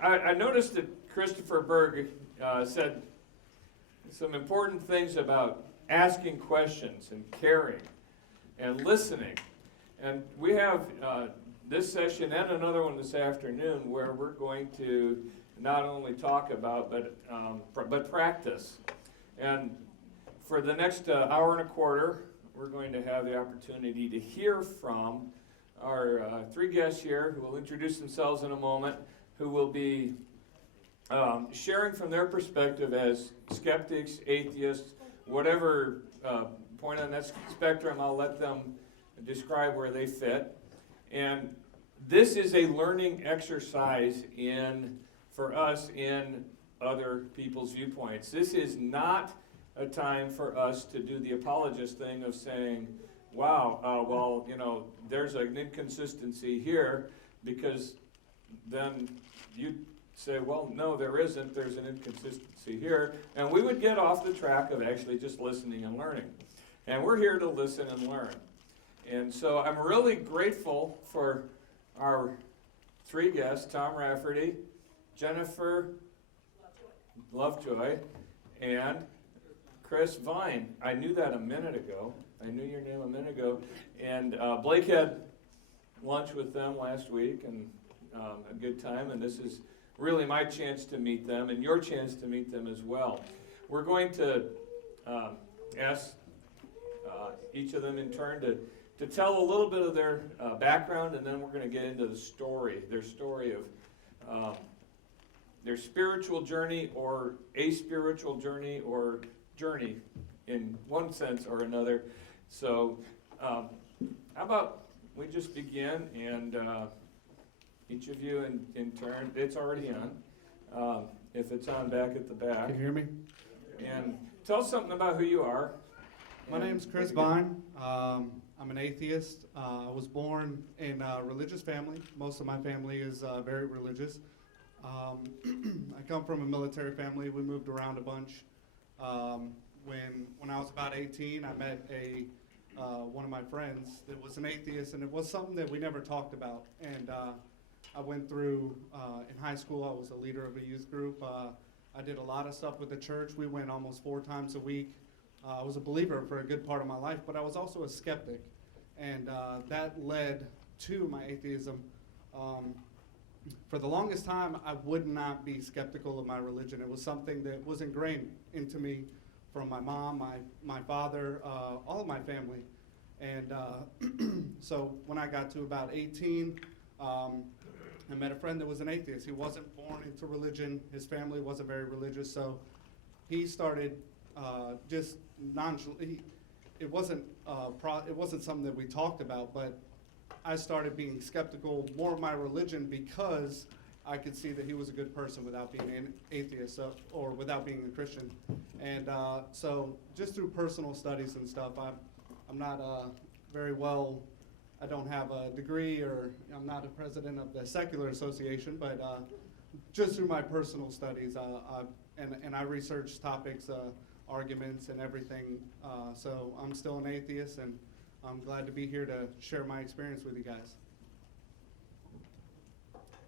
I noticed that Christopher Berg said some important things about asking questions and caring and listening. And we have this session and another one this afternoon where we're going to not only talk about but practice. And for the next hour and a quarter, we're going to have the opportunity to hear from our three guests here who will introduce themselves in a moment, who will be sharing from their perspective as skeptics, atheists, whatever point on that spectrum. I'll let them describe where they fit. And this is a learning exercise for us in other people's viewpoints. This is not a time for us to do the apologist thing of saying, wow, well, there's an inconsistency here, because then you say, well, no, there isn't. There's an inconsistency here. And we would get off the track of actually just listening and learning. And we're here to listen and learn. And so I'm really grateful for our three guests, Tom Rafferty, Jennifer Lovejoy, and Chris Vine. I knew that a minute ago. I knew your name a minute ago. And Blake had lunch with them last week, and a good time. And this is really my chance to meet them and your chance to meet them as well. We're going to ask each of them in turn to tell a little bit of their background, and then we're going to get into their story of their spiritual journey or a spiritual journey or journey in one sense or another. So how about we just begin, and each of you in turn, it's already on, if it's on back at the back. Can you hear me? And tell us something about who you are. My name's Chris Vine. I'm an atheist. I was born in a religious family. Most of my family is very religious. I come from a military family. We moved around a bunch. When I was about 18, I met one of my friends that was an atheist, and it was something that we never talked about. And I went through, in high school, I was a leader of a youth group. I did a lot of stuff with the church. We went almost 4 times a week. I was a believer for a good part of my life, but I was also a skeptic. And that led to my atheism. For the longest time, I would not be skeptical of my religion. It was something that was ingrained into me from my mom, my father, all of my family. And so when I got to about 18, I met a friend that was an atheist. He wasn't born into religion. His family wasn't very religious, so he started just nonchalantly. It wasn't something that we talked about, but I started being skeptical more of my religion because I could see that he was a good person without being an atheist or without being a Christian. And so just through personal studies and stuff, I'm not very well. I don't have a degree, or I'm not a president of the Secular Association, but just through my personal studies, and I research topics, arguments, and everything. So I'm still an atheist, and I'm glad to be here to share my experience with you guys.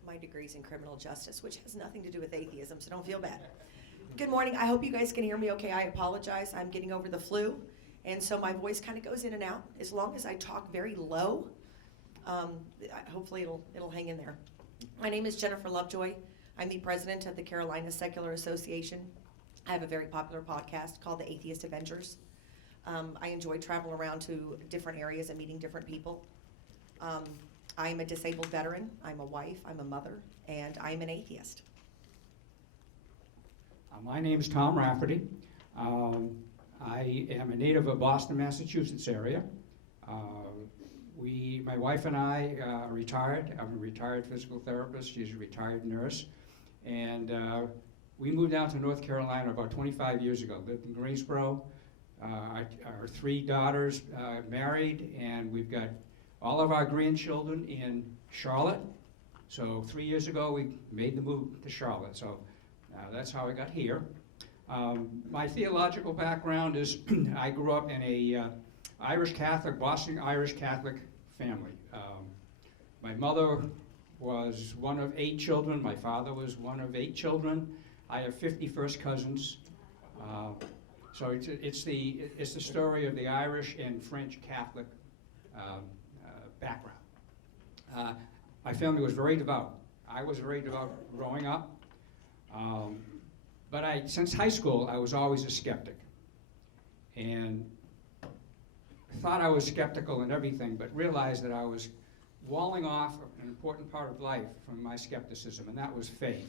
My degree's in criminal justice, which has nothing to do with atheism, so don't feel bad. Good morning. I hope you guys can hear me okay. I apologize. I'm getting over the flu, and so my voice kind of goes in and out. As long as I talk very low, hopefully it'll hang in there. My name is Jennifer Lovejoy. I'm the president of the Carolina Secular Association. I have a very popular podcast called the Atheist Avengers. I enjoy traveling around to different areas and meeting different people. I'm a disabled veteran. I'm a wife. I'm a mother, and I'm an atheist. My name's Tom Rafferty. I am a native of Boston, Massachusetts area. My wife and I are retired. I'm a retired physical therapist. She's a retired nurse. And we moved down to North Carolina about 25 years ago. Lived in Greensboro. Our 3 daughters married, and we've got all of our grandchildren in Charlotte. So 3 years ago, we made the move to Charlotte. So that's how I got here. My theological background is I grew up in a Irish Catholic, Boston Irish Catholic family. My mother was one of 8 children. My father was one of 8 children. I have 50 first cousins. So it's the story of the Irish and French Catholic background. My family was very devout. I was very devout growing up. But since high school, I was always a skeptic. And thought I was skeptical in everything, but realized that I was walling off an important part of life from my skepticism, and that was faith.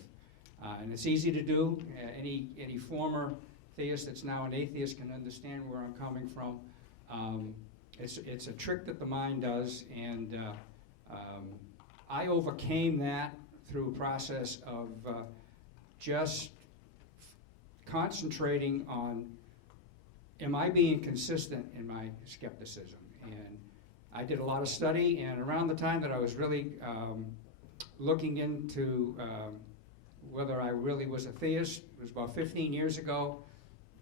And it's easy to do. Any former theist that's now an atheist can understand where I'm coming from. It's a trick that the mind does, and I overcame that through a process of just concentrating on, am I being consistent in my skepticism? And I did a lot of study, and around the time that I was really looking into whether I really was a theist, it was about 15 years ago,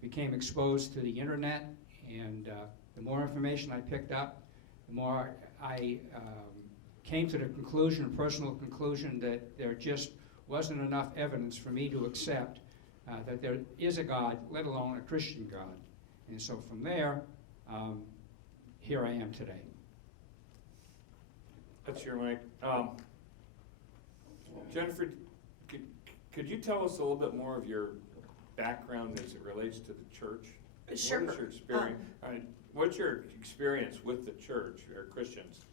became exposed to the internet, and the more information I picked up, the more I came to the conclusion, personal conclusion, that there just wasn't enough evidence for me to accept that there is a God, let alone a Christian God. And so from there, here I am today. That's your mic. Jennifer, could you tell us a little bit more of your background as it relates to the church? Sure. What is your experience? What's your experience with the church or Christians?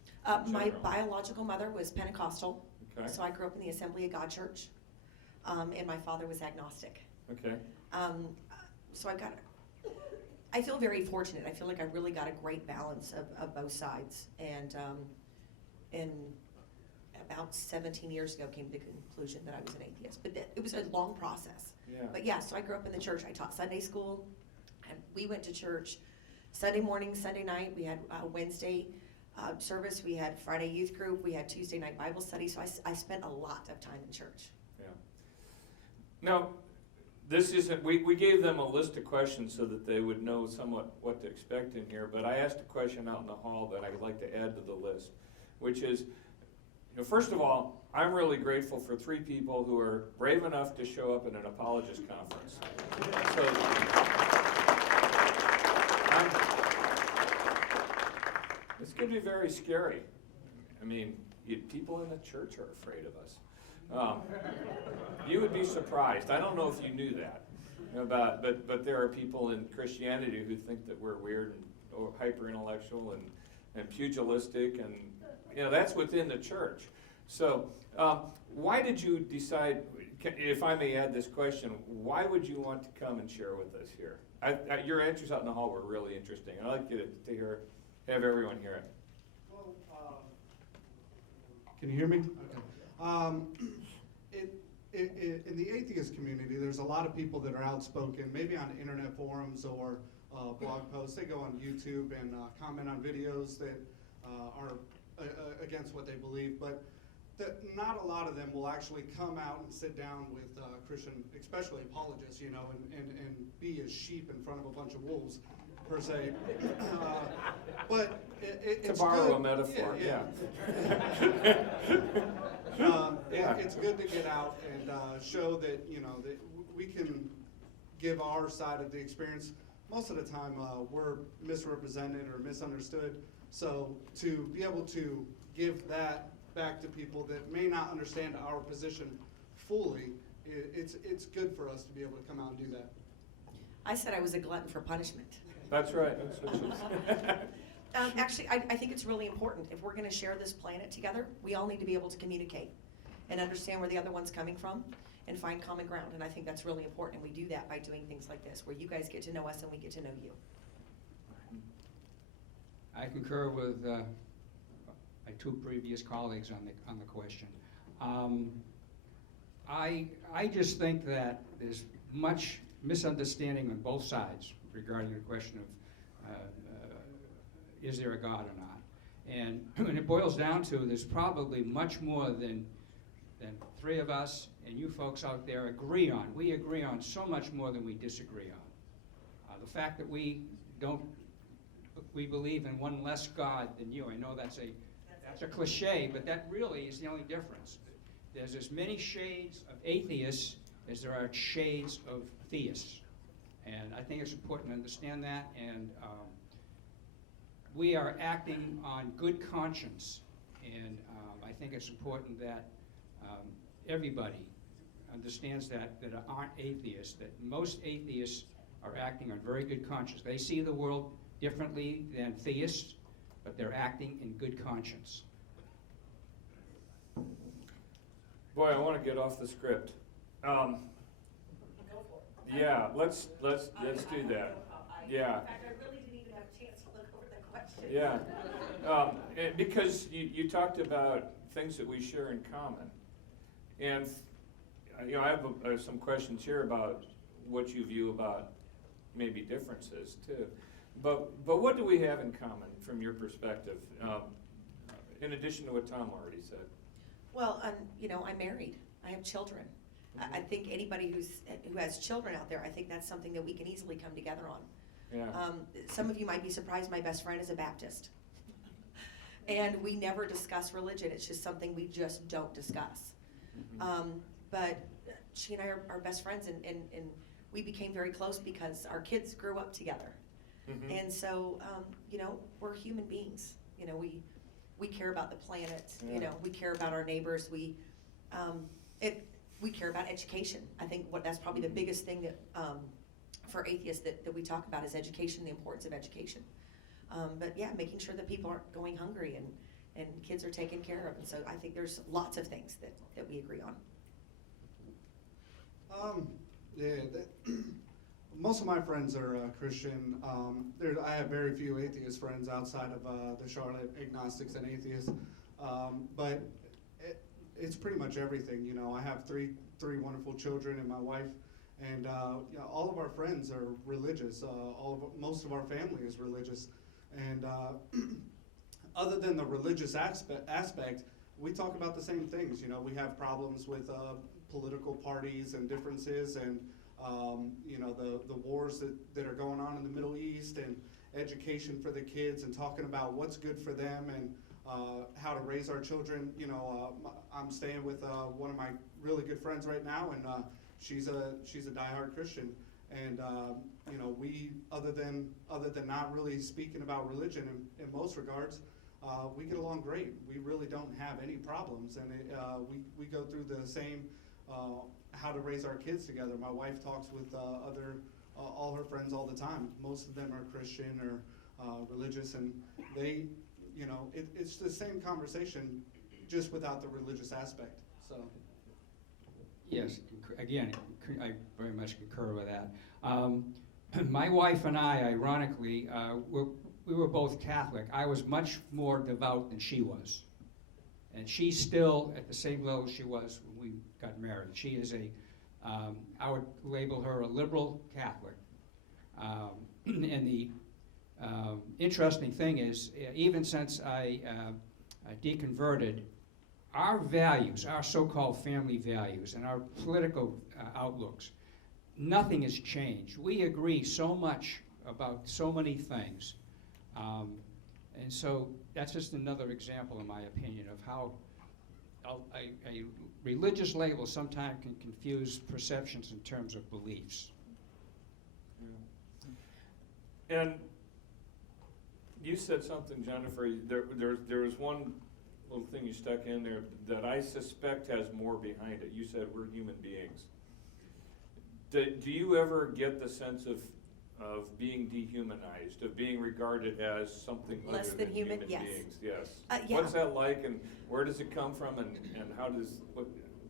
My biological mother was Pentecostal, Okay. so I grew up in the Assembly of God Church, and my father was agnostic. Okay. So I feel very fortunate. I feel like I really got a great balance of both sides, and about 17 years ago came to the conclusion that I was an atheist, but it was a long process. Yeah. But yeah, so I grew up in the church. I taught Sunday school, and we went to church Sunday morning, Sunday night. We had Wednesday service. We had Friday youth group. We had Tuesday night Bible study. So I spent a lot of time in church. Yeah. Now, this isn't, we gave them a list of questions so that they would know somewhat what to expect in here, but I asked a question out in the hall that I'd like to add to the list, which is, first of all, I'm really grateful for 3 people who are brave enough to show up at an Apologist conference. So, it's going to be very scary. I mean, people in the church are afraid of us. You would be surprised. I don't know if you knew that, but there are people in Christianity who think that we're weird or hyper intellectual and pugilistic, and that's within the church. So why did you decide, if I may add this question, why would you want to come and share with us here? Your answers out in the hall were really interesting. I'd like you to have everyone hear it. Well, can you hear me? Okay. In the atheist community, there's a lot of people that are outspoken, maybe on internet forums or blog posts. They go on YouTube and comment on videos that are against what they believe, but not a lot of them will actually come out and sit down with Christian, especially apologists, and be as sheep in front of a bunch of wolves, per se. But it's to borrow good. a metaphor, yeah. It's good to get out and show that that we can give our side of the experience. Most of the time, we're misrepresented or misunderstood. So to be able to give that back to people that may not understand our position fully, it's good for us to be able to come out and do that. I said I was a glutton for punishment. That's right. That's what she said. Actually, I think it's really important. If we're going to share this planet together, we all need to be able to communicate and understand where the other one's coming from and find common ground. And I think that's really important. And we do that by doing things like this, where you guys get to know us and we get to know you. I concur with my 2 previous colleagues on the question. I just think that there's much misunderstanding on both sides regarding the question of is there a God or not. And when it boils down to, there's probably much more than 3 of us and you folks out there agree on. We agree on so much more than we disagree on. The fact that we believe in one less God than you. I know that's a cliche, but that really is the only difference. there's as many shades of atheists as there are shades of theists. And I think it's important to understand that, and we are acting on good conscience, and I think it's important that everybody understands that aren't atheists, that most atheists are acting on very good conscience. They see the world differently than theists, but they're acting in good conscience. Boy, I want to get off the script. Go for it. Yeah, let's do that. Yeah. In fact, I really didn't even have a chance to look over the questions. Yeah, because you talked about things that we share in common, and I have some questions here about what you view about maybe differences too. But what do we have in common from your perspective, in addition to what Tom already said? Well, I'm married. I have children. I think anybody who has children out there, I think that's something that we can easily come together on. Yeah. Some of you might be surprised, my best friend is a Baptist. And we never discuss religion. It's just something we just don't discuss. But she and I are best friends, and we became very close because our kids grew up together. And so, we're human beings. We care about the planet. Yeah. We care about our neighbors. We care about education. I think that's probably the biggest thing that for atheists that we talk about is education, the importance of education. But yeah, making sure that people aren't going hungry and kids are taken care of. And so I think there's lots of things that we agree on. Most of my friends are Christian. I have very few atheist friends outside of the Charlotte agnostics and atheists. But it's pretty much everything. I have three wonderful children and my wife, and all of our friends are religious. Most of our family is religious, and other than the religious aspect, we talk about the same things. We have problems with political parties and differences, and the wars that are going on in the Middle East, and education for the kids, and talking about what's good for them, and how to raise our children. I'm staying with one of my really good friends right now, and she's a diehard Christian, and we other than not really speaking about religion in most regards, we get along great. We really don't have any problems, and we go through the same how to raise our kids together. My wife talks with all her friends all the time. Most of them are Christian or religious, and they, it's the same conversation, just without the religious aspect. So. Yes, again, I very much concur with that. My wife and I, ironically, we were both Catholic. I was much more devout than she was. And she's still at the same level she was when we got married. She is I would label her a liberal Catholic. And the interesting thing is, even since I deconverted, our values, our so-called family values, and our political outlooks, nothing has changed. We agree so much about so many things. And so that's just another example, in my opinion, of how a religious label sometimes can confuse perceptions in terms of beliefs. Yeah. And you said something, Jennifer, there was one little thing you stuck in there that I suspect has more behind it. You said we're human beings. Do you ever get the sense of being dehumanized, of being regarded as something Less other than than human, human yes. beings? Yes. Yeah. What's that like, and where does it come from, and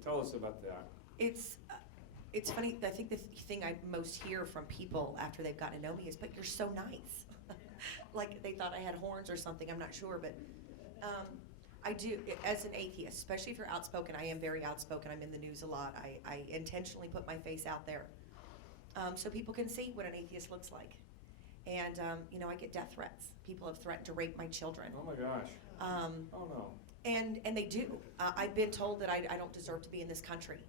tell us about that. It's funny. I think the thing I most hear from people after they've gotten to know me is, "But you're so nice." Like they thought I had horns or something. I'm not sure, but I do. As an atheist, especially if you're outspoken, I am very outspoken. I'm in the news a lot. I intentionally put my face out there so people can see what an atheist looks like. And I get death threats. People have threatened to rape my children. Oh my gosh. Oh no. And they do. I've been told that I don't deserve to be in this country,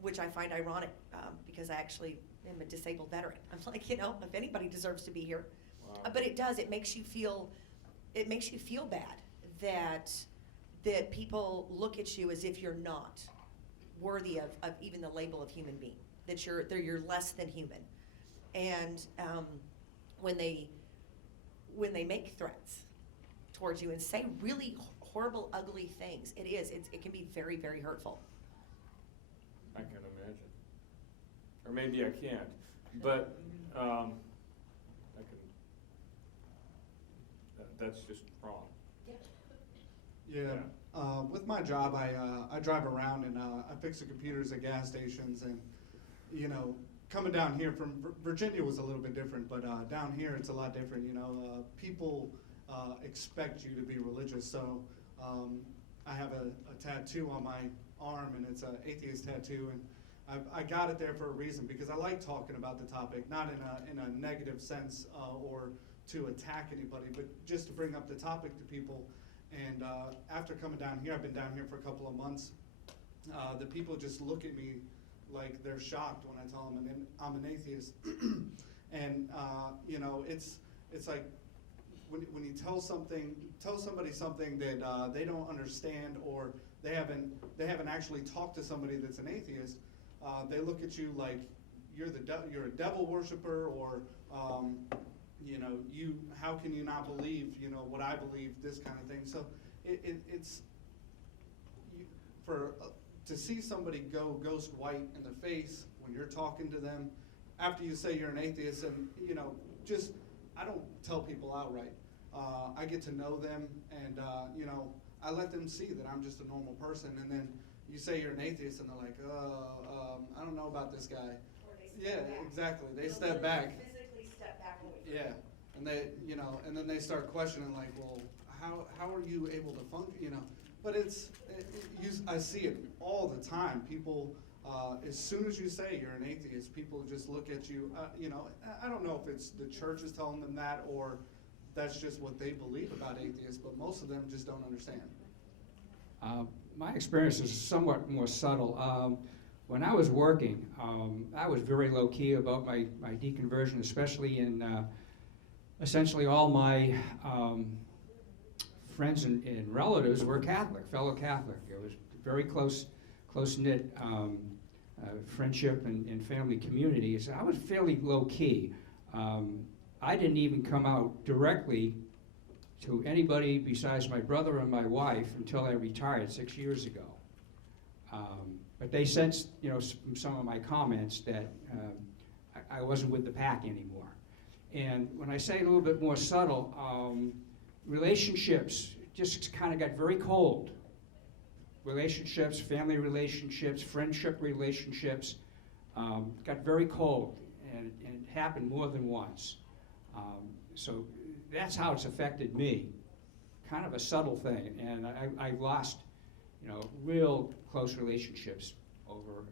which I find ironic because I actually am a disabled veteran. I'm like, if anybody deserves to be here. Wow. But it does. It makes you feel bad that that people look at you as if you're not worthy of even the label of human being, that you're less than human. And when they make threats towards you and say really horrible, ugly things, it can be very, very hurtful. I can imagine. Or maybe I can't, but I can. That's just wrong. Yeah. With my job, I drive around and I fix the computers at gas stations, and you know, coming down here from Virginia was a little bit different, but down here it's a lot different. You know, people expect you to be religious. So I have a tattoo on my arm, and it's an atheist tattoo, and I got it there for a reason, because I like talking about the topic, not in a negative sense or to attack anybody, but just to bring up the topic to people. And after coming down here, I've been down here for a couple of months, the people just look at me like they're shocked when I tell them I'm an atheist. And you know, it's like when you tell somebody something that they don't understand, or they haven't actually talked to somebody that's an atheist, they look at you like you're a devil worshiper, or you know, how can you not believe, you know, what I believe, this kind of thing. So it's to see somebody go ghost white in the face when you're talking to them after you say you're an atheist, and you know, just, I don't tell people outright. I get to know them, and you know, I let them see that I'm just a normal person. And then you say you're an atheist, and they're like, I don't know about this guy. Yeah, exactly. They step back. Physically step back away. Yeah, and they, you know, and then they start questioning, like, well, how are you able to function, you know? But I see it all the time. People, as soon as you say you're an atheist, people just look at you. You know, I don't know if it's the church is telling them that, or that's just what they believe about atheists, but most of them just don't understand. My experience is somewhat more subtle. When I was working, I was very low-key about my deconversion, especially in essentially all my friends and relatives were Catholic, fellow Catholic. It was very close-knit friendship and family community. So I was fairly low-key. I didn't even come out directly to anybody besides my brother and my wife until I retired 6 years ago. But they sensed, you know, from some of my comments that I wasn't with the pack anymore. And when I say a little bit more subtle, relationships just kind of got very cold. Relationships, family relationships, friendship relationships got very cold, and it happened more than once. So that's how it's affected me. Kind of a subtle thing, and I lost, you know, real close relationships over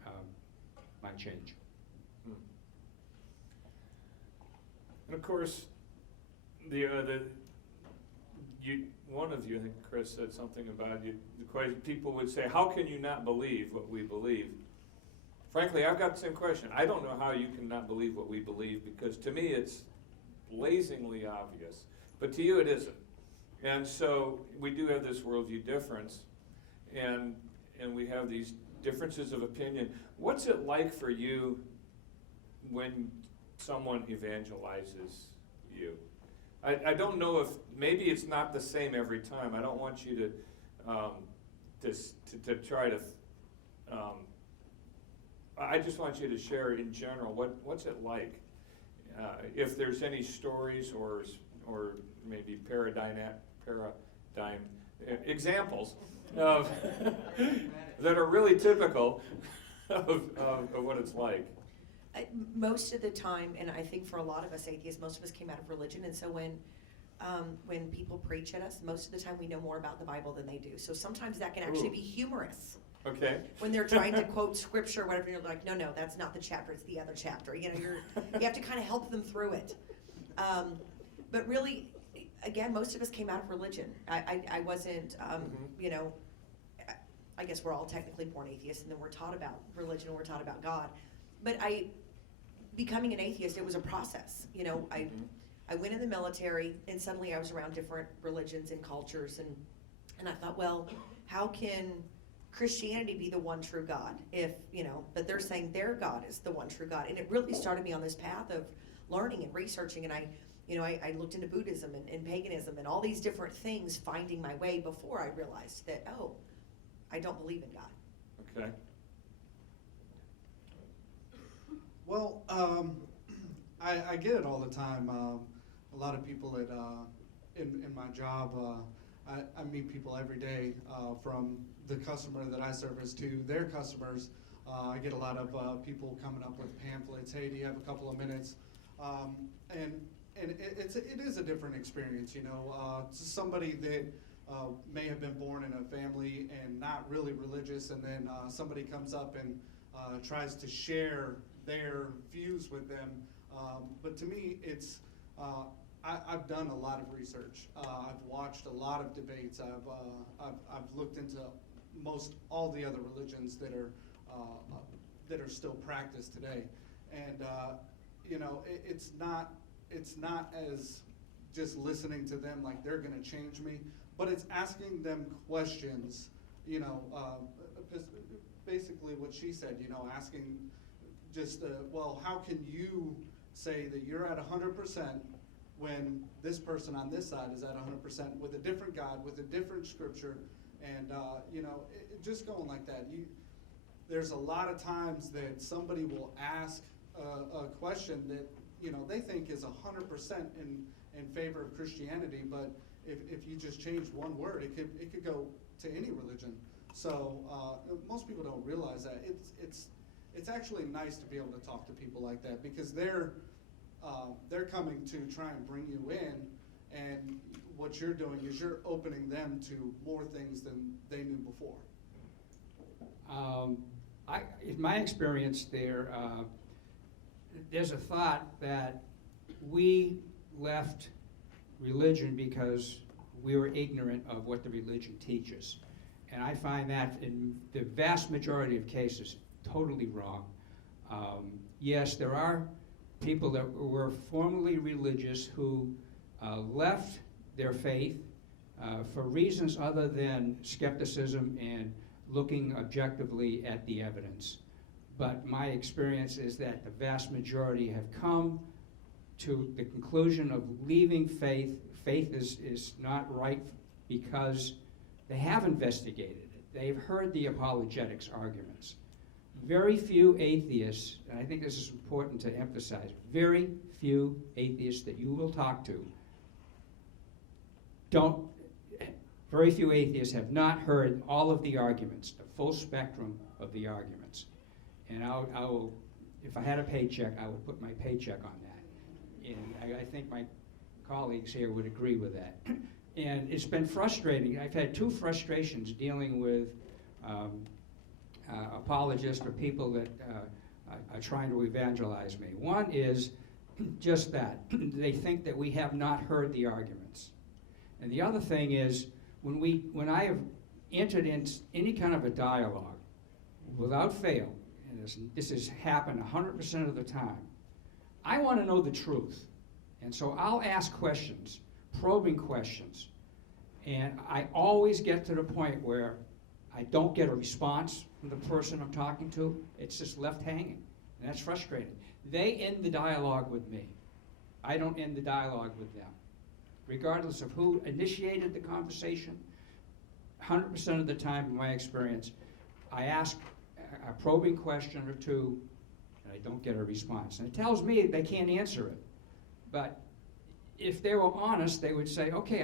my change. And of course, one of you, I think Chris said something about you. The question, people would say, "How can you not believe what we believe?" Frankly, I've got the same question. I don't know how you can not believe what we believe, because to me it's blazingly obvious, but to you it isn't. And so we do have this worldview difference, and we have these differences of opinion. What's it like for you when someone evangelizes you? I don't know if, maybe it's not the same every time. I don't want you to try to, I just want you to share in general, what's it like? If there's any stories or maybe paradigm examples of that are really typical of what it's like. Most of the time, and I think for a lot of us atheists, most of us came out of religion, and so when people preach at us, most of the time we know more about the Bible than they do. So sometimes that can actually be humorous. Okay. When they're trying to quote scripture or whatever, you're like, no, that's not the chapter, it's the other chapter. You know, you have to kind of help them through it. But really, again, most of us came out of religion. I wasn't, you know, I guess we're all technically born atheists, and then we're taught about religion, and we're taught about God. But becoming an atheist, it was a process. You know, I went in the military, and suddenly I was around different religions and cultures, and I thought, well, how can Christianity be the one true God if, but they're saying their God is the one true God. And it really started me on this path of learning and researching, and I looked into Buddhism and paganism and all these different things, finding my way before I realized that, I don't believe in God. Okay. Well, I get it all the time. A lot of people in my job, I meet people every day, from the customer that I service to their customers. I get a lot of people coming up with pamphlets. Hey, do you have a couple of minutes? And it is a different experience, somebody that may have been born in a family and not really religious, and then somebody comes up and tries to share their views with them. But to me, it's I've done a lot of research. I've watched a lot of debates. I've looked into most all the other religions that are still practiced today, and it's not as just listening to them like they're going to change me, but it's asking them questions. Basically what she said. Asking just well, how can you say that you're at 100% when this person on this side is at 100% with a different God, with a different scripture, and just going like that. There's a lot of times that somebody will ask a question that they think is 100% in favor of Christianity, but if you just change one word, it could go to any religion. So most people don't realize that. It's actually nice to be able to talk to people like that, because they're coming to try and bring you in, and what you're doing is you're opening them to more things than they knew before. In my experience, there's a thought that we left religion because we were ignorant of what the religion teaches. And I find that in the vast majority of cases totally wrong. Yes, there are people that were formerly religious who left their faith for reasons other than skepticism and looking objectively at the evidence. But my experience is that the vast majority have come to the conclusion of leaving faith. Faith is not right because they have investigated it. They've heard the apologetics arguments. Very few atheists, and I think this is important to emphasize, very few atheists that you will talk to very few atheists have not heard all of the arguments, the full spectrum of the arguments. And I will, if I had a paycheck, I would put my paycheck on that. And I think my colleagues here would agree with that. And it's been frustrating. I've had two frustrations dealing with apologists or people that are trying to evangelize me. One is just that. They think that we have not heard the arguments. And the other thing is, when I have entered in any kind of a dialogue, without fail, and this has happened 100% of the time, I want to know the truth. And so I'll ask questions, probing questions, and I always get to the point where I don't get a response from the person I'm talking to. It's just left hanging, and that's frustrating. They end the dialogue with me. I don't end the dialogue with them. Regardless of who initiated the conversation, 100% of the time, in my experience, I ask a probing question or two, and I don't get a response. And it tells me they can't answer it. But if they were honest, they would say, okay,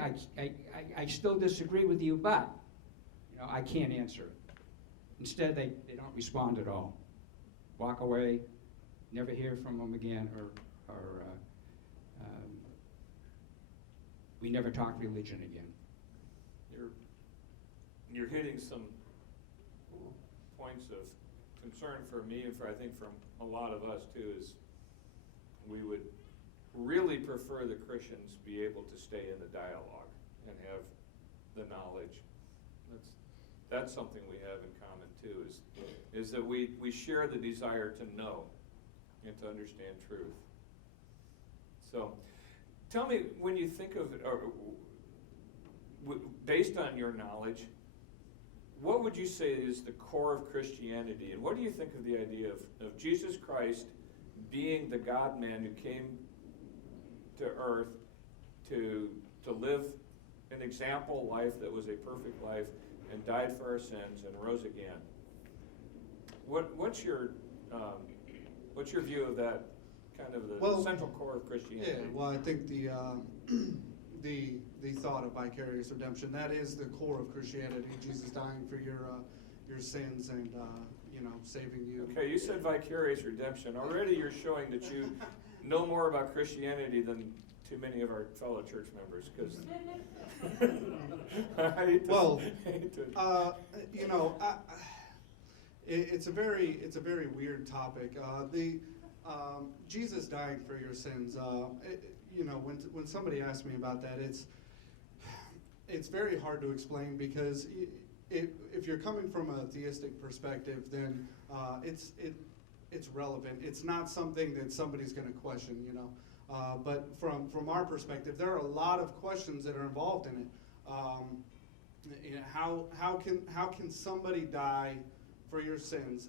I still disagree with you, but I can't answer it. Instead, they don't respond at all. Walk away, never hear from them again, or we never talk religion again. You're hitting some points of concern for me, and I think from a lot of us too, is we would really prefer the Christians be able to stay in the dialogue and have the knowledge. That's something we have in common too, is that we share the desire to know and to understand truth. So tell me, when you think of it, or based on your knowledge what would you say is the core of Christianity? And what do you think of the idea of Jesus Christ being the God-man who came to earth to live an example life that was a perfect life and died for our sins and rose again? What's your view of that kind of the central core of Christianity? Yeah, well, I think the thought of vicarious redemption, that is the core of Christianity. Jesus dying for your sins and saving you. Okay, you said vicarious redemption. Already you're showing that you know more about Christianity than too many of our fellow church members, because it's a very weird topic. Jesus dying for your sins. When somebody asks me about that, it's very hard to explain, because if you're coming from a theistic perspective, then it's relevant. It's not something that somebody's going to question, but from our perspective, there are a lot of questions that are involved in it. How can somebody die for your sins?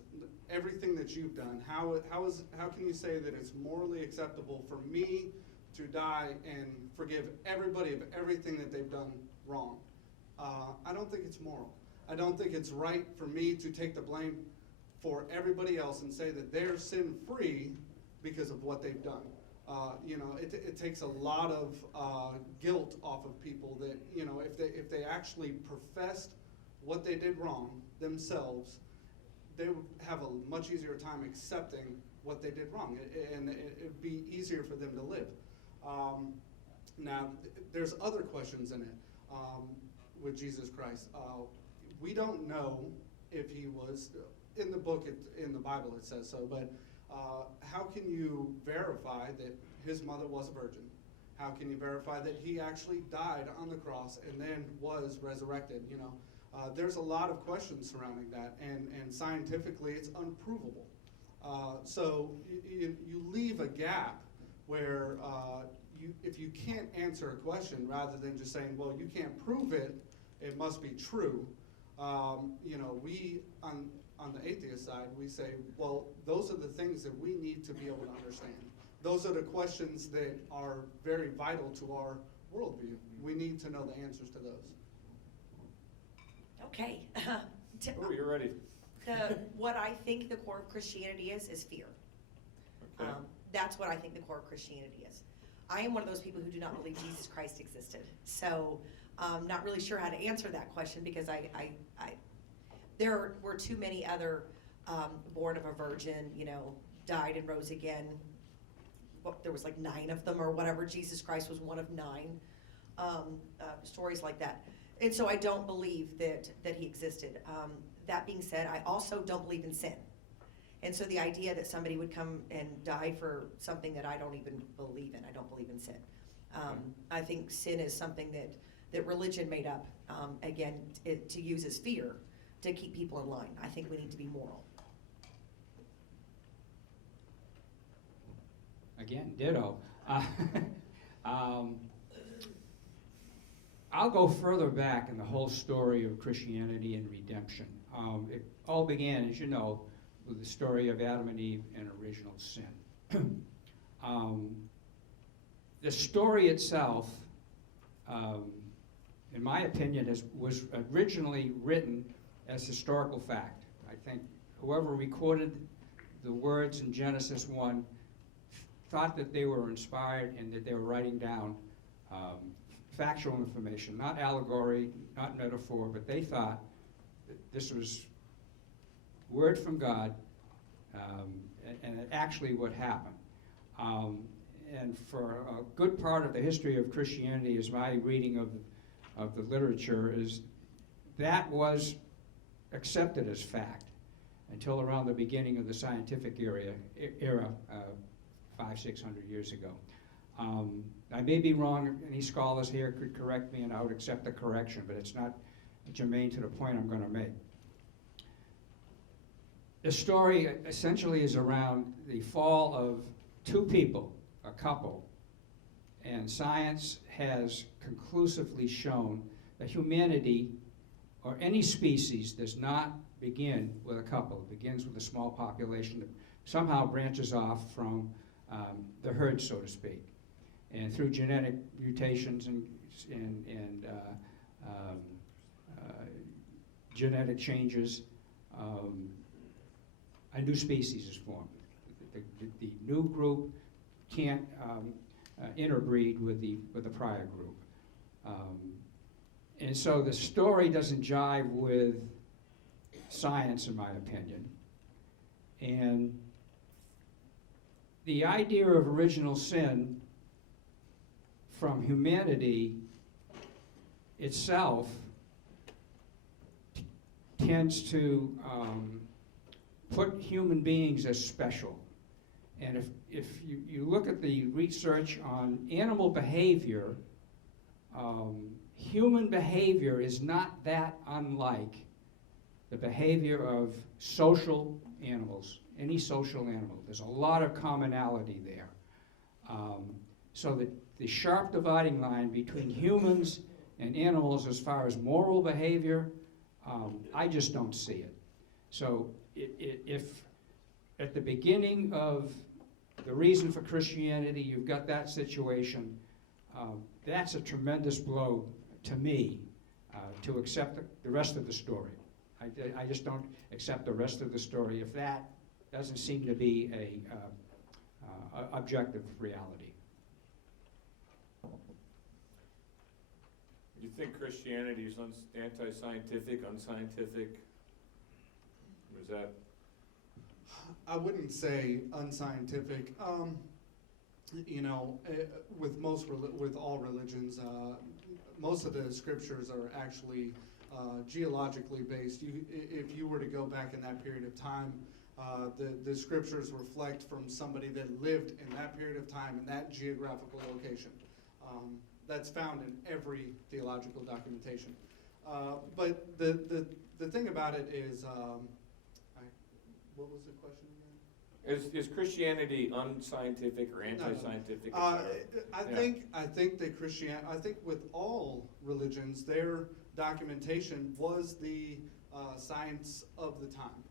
Everything that you've done. How can you say that it's morally acceptable for me to die and forgive everybody of everything that they've done wrong? I don't think it's moral. I don't think it's right for me to take the blame for everybody else and say that they're sin-free because of what they've done. It takes a lot of guilt off of people that, if they actually professed what they did wrong themselves, they would have a much easier time accepting what they did wrong, and it'd be easier for them to live. Now, there's other questions in it with Jesus Christ. We don't know if he was, in the book, in the Bible it says so, but how can you verify that his mother was a virgin? How can you verify that he actually died on the cross and then was resurrected? There's a lot of questions surrounding that, and scientifically it's unprovable. So you leave a gap where if you can't answer a question, rather than just saying, well, you can't prove it, it must be true. We on the atheist side, we say, well, those are the things that we need to be able to understand. Those are the questions that are very vital to our worldview. We need to know the answers to those. Okay. Oh, you're ready. What I think the core of Christianity is fear. Okay. That's what I think the core of Christianity is. I am one of those people who do not believe Jesus Christ existed. So I'm not really sure how to answer that question, because there were too many other born of a virgin, died and rose again. Well, there was like 9 of them or whatever. Jesus Christ was one of 9. Stories like that. And so I don't believe that he existed. That being said, I also don't believe in sin. And so the idea that somebody would come and die for something that I don't even believe in, I don't believe in sin. I think sin is something that religion made up, again, to use as fear to keep people in line. I think we need to be moral. Again, ditto. I'll go further back in the whole story of Christianity and redemption. It all began, as you know, with the story of Adam and Eve and original sin. The story itself, in my opinion, was originally written as historical fact. I think whoever recorded the words in Genesis 1 thought that they were inspired and that they were writing down factual information, not allegory, not metaphor, but they thought that this was word from God, and actually what happened. And for a good part of the history of Christianity, is my reading of the literature, is that was accepted as fact until around the beginning of the scientific era 500-600 years ago. I may be wrong. Any scholars here could correct me, and I would accept the correction, but it's not germane to the point I'm going to make. The story essentially is around the fall of 2 people, a couple, and science has conclusively shown that humanity or any species does not begin with a couple. It begins with a small population that somehow branches off from the herd, so to speak. And through genetic mutations and genetic changes, a new species is formed. The new group can't interbreed with the prior group. And so the story doesn't jive with science, in my opinion. And the idea of original sin from humanity itself tends to put human beings as special. And if you look at the research on animal behavior, human behavior is not that unlike the behavior of social animals, any social animal. There's a lot of commonality there. So that the sharp dividing line between humans and animals as far as moral behavior, I just don't see it. So if at the beginning of the reason for Christianity you've got that situation, that's a tremendous blow to me to accept the rest of the story. I just don't accept the rest of the story if that doesn't seem to be a objective reality. You think Christianity is anti-scientific, unscientific? Or is that? I wouldn't say unscientific. You know, with all religions, most of the scriptures are actually geologically based. If you were to go back in that period of time, the scriptures reflect from somebody that lived in that period of time in that geographical location. That's found in every theological documentation. But the thing about it is, what was the question again? Is Christianity unscientific or anti-scientific? No. I think that I think with all religions, their documentation was the science of the time.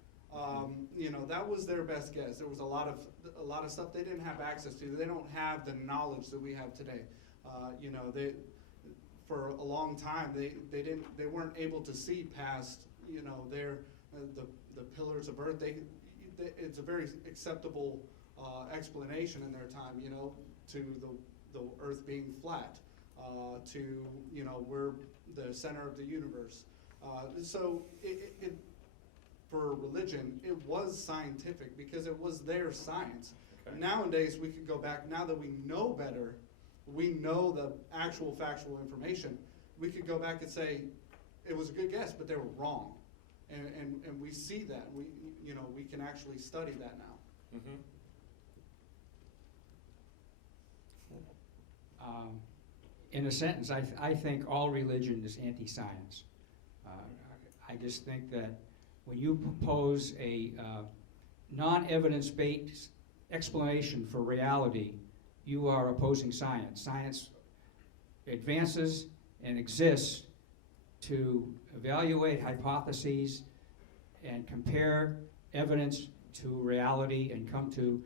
You know, that was their best guess. There was a lot of stuff they didn't have access to. They don't have the knowledge that we have today. You know, for a long time they weren't able to see past, you know, the pillars of earth. It's a very acceptable explanation in their time, you know, to the earth being flat, to, you know, we're the center of the universe. So for religion, it was scientific because it was their science. Okay. Nowadays, we could go back, now that we know better, we know the actual factual information, we could go back and say, it was a good guess, but they were wrong. And we see that. We can actually study that now. Mm-hmm. In a sentence, I think all religion is anti-science. I just think that when you propose a non-evidence-based explanation for reality, you are opposing science. Science advances and exists to evaluate hypotheses and compare evidence to reality and come to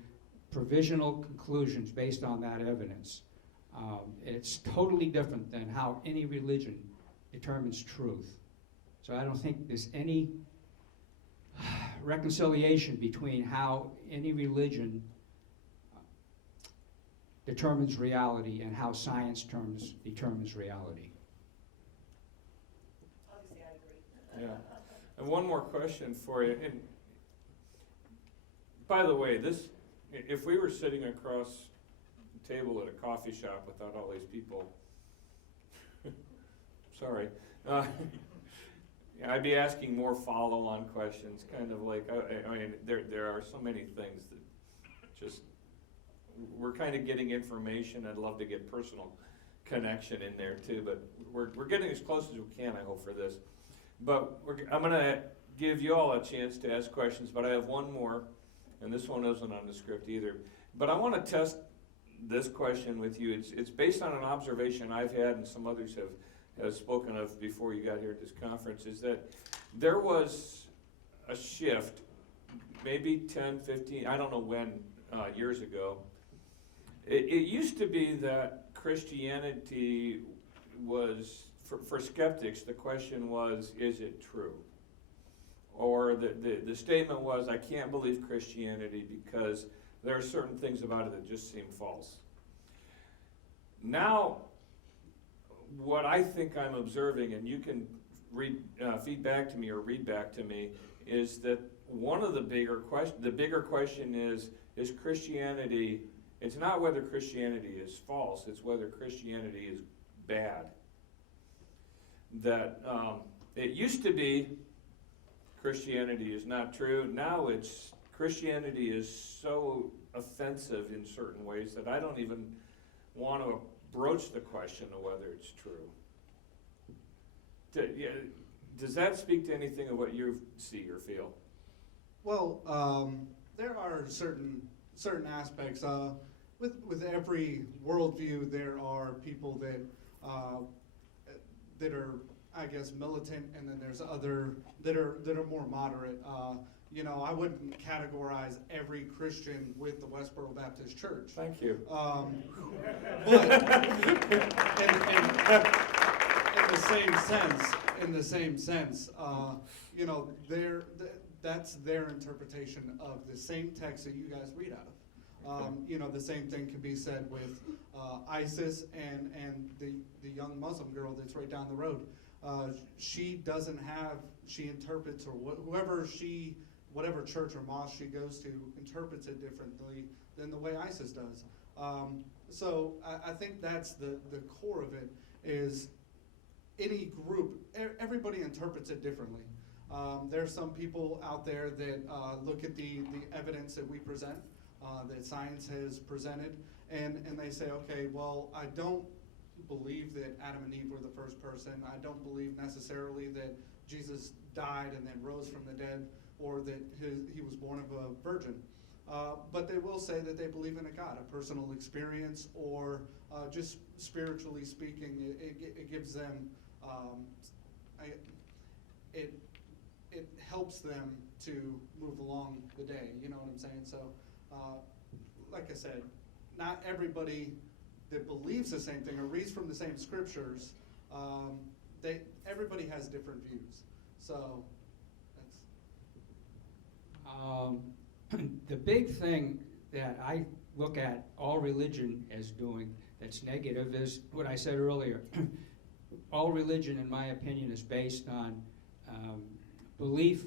provisional conclusions based on that evidence. It's totally different than how any religion determines truth. So I don't think there's any reconciliation between how any religion determines reality and how science determines reality. Obviously, I agree. Yeah. And one more question for you. And by the way, if we were sitting across the table at a coffee shop without all these people, sorry, I'd be asking more follow-on questions, kind of like, I mean, there are so many things that just, we're kind of getting information. I'd love to get personal connection in there too, but we're getting as close as we can, I hope, for this. But I'm going to give you all a chance to ask questions, but I have one more, and this one isn't on the script either. But I want to test this question with you. It's based on an observation I've had and some others have has spoken of before you got here at this conference, is that there was a shift, maybe 10, 15, I don't know when, years ago. It used to be that Christianity was, for skeptics, the question was, is it true? Or the statement was, I can't believe Christianity because there are certain things about it that just seem false. Now, what I think I'm observing, and you can feed back to me or read back to me, is that one of the bigger question is Christianity, it's not whether Christianity is false, it's whether Christianity is bad. That it used to be Christianity is not true. Now it's Christianity is so offensive in certain ways that I don't even want to broach the question of whether it's true. Does that speak to anything of what you see or feel? Well, there are certain aspects. With every worldview, there are people that are, I guess, militant, and then there's other that are more moderate. I wouldn't categorize every Christian with the Westboro Baptist Church. Thank you. But in the same sense, that's their interpretation of the same text that you guys read out of. The same thing can be said with ISIS and the young Muslim girl that's right down the road. She interprets, or whatever church or mosque she goes to, interprets it differently than the way ISIS does. So I think that's the core of it, is any group, everybody interprets it differently. There's some people out there that look at the evidence that we present, that science has presented, and they say, okay, well, I don't believe that Adam and Eve were the first person. I don't believe necessarily that Jesus died and then rose from the dead, or that he was born of a virgin. But they will say that they believe in a God, a personal experience, or just spiritually speaking, it gives them, it helps them to move along the day, you know what I'm saying? So, like I said, not everybody that believes the same thing or reads from the same scriptures, everybody has different views. So, that's... The big thing that I look at all religion as doing that's negative is what I said earlier. All religion, in my opinion, is based on belief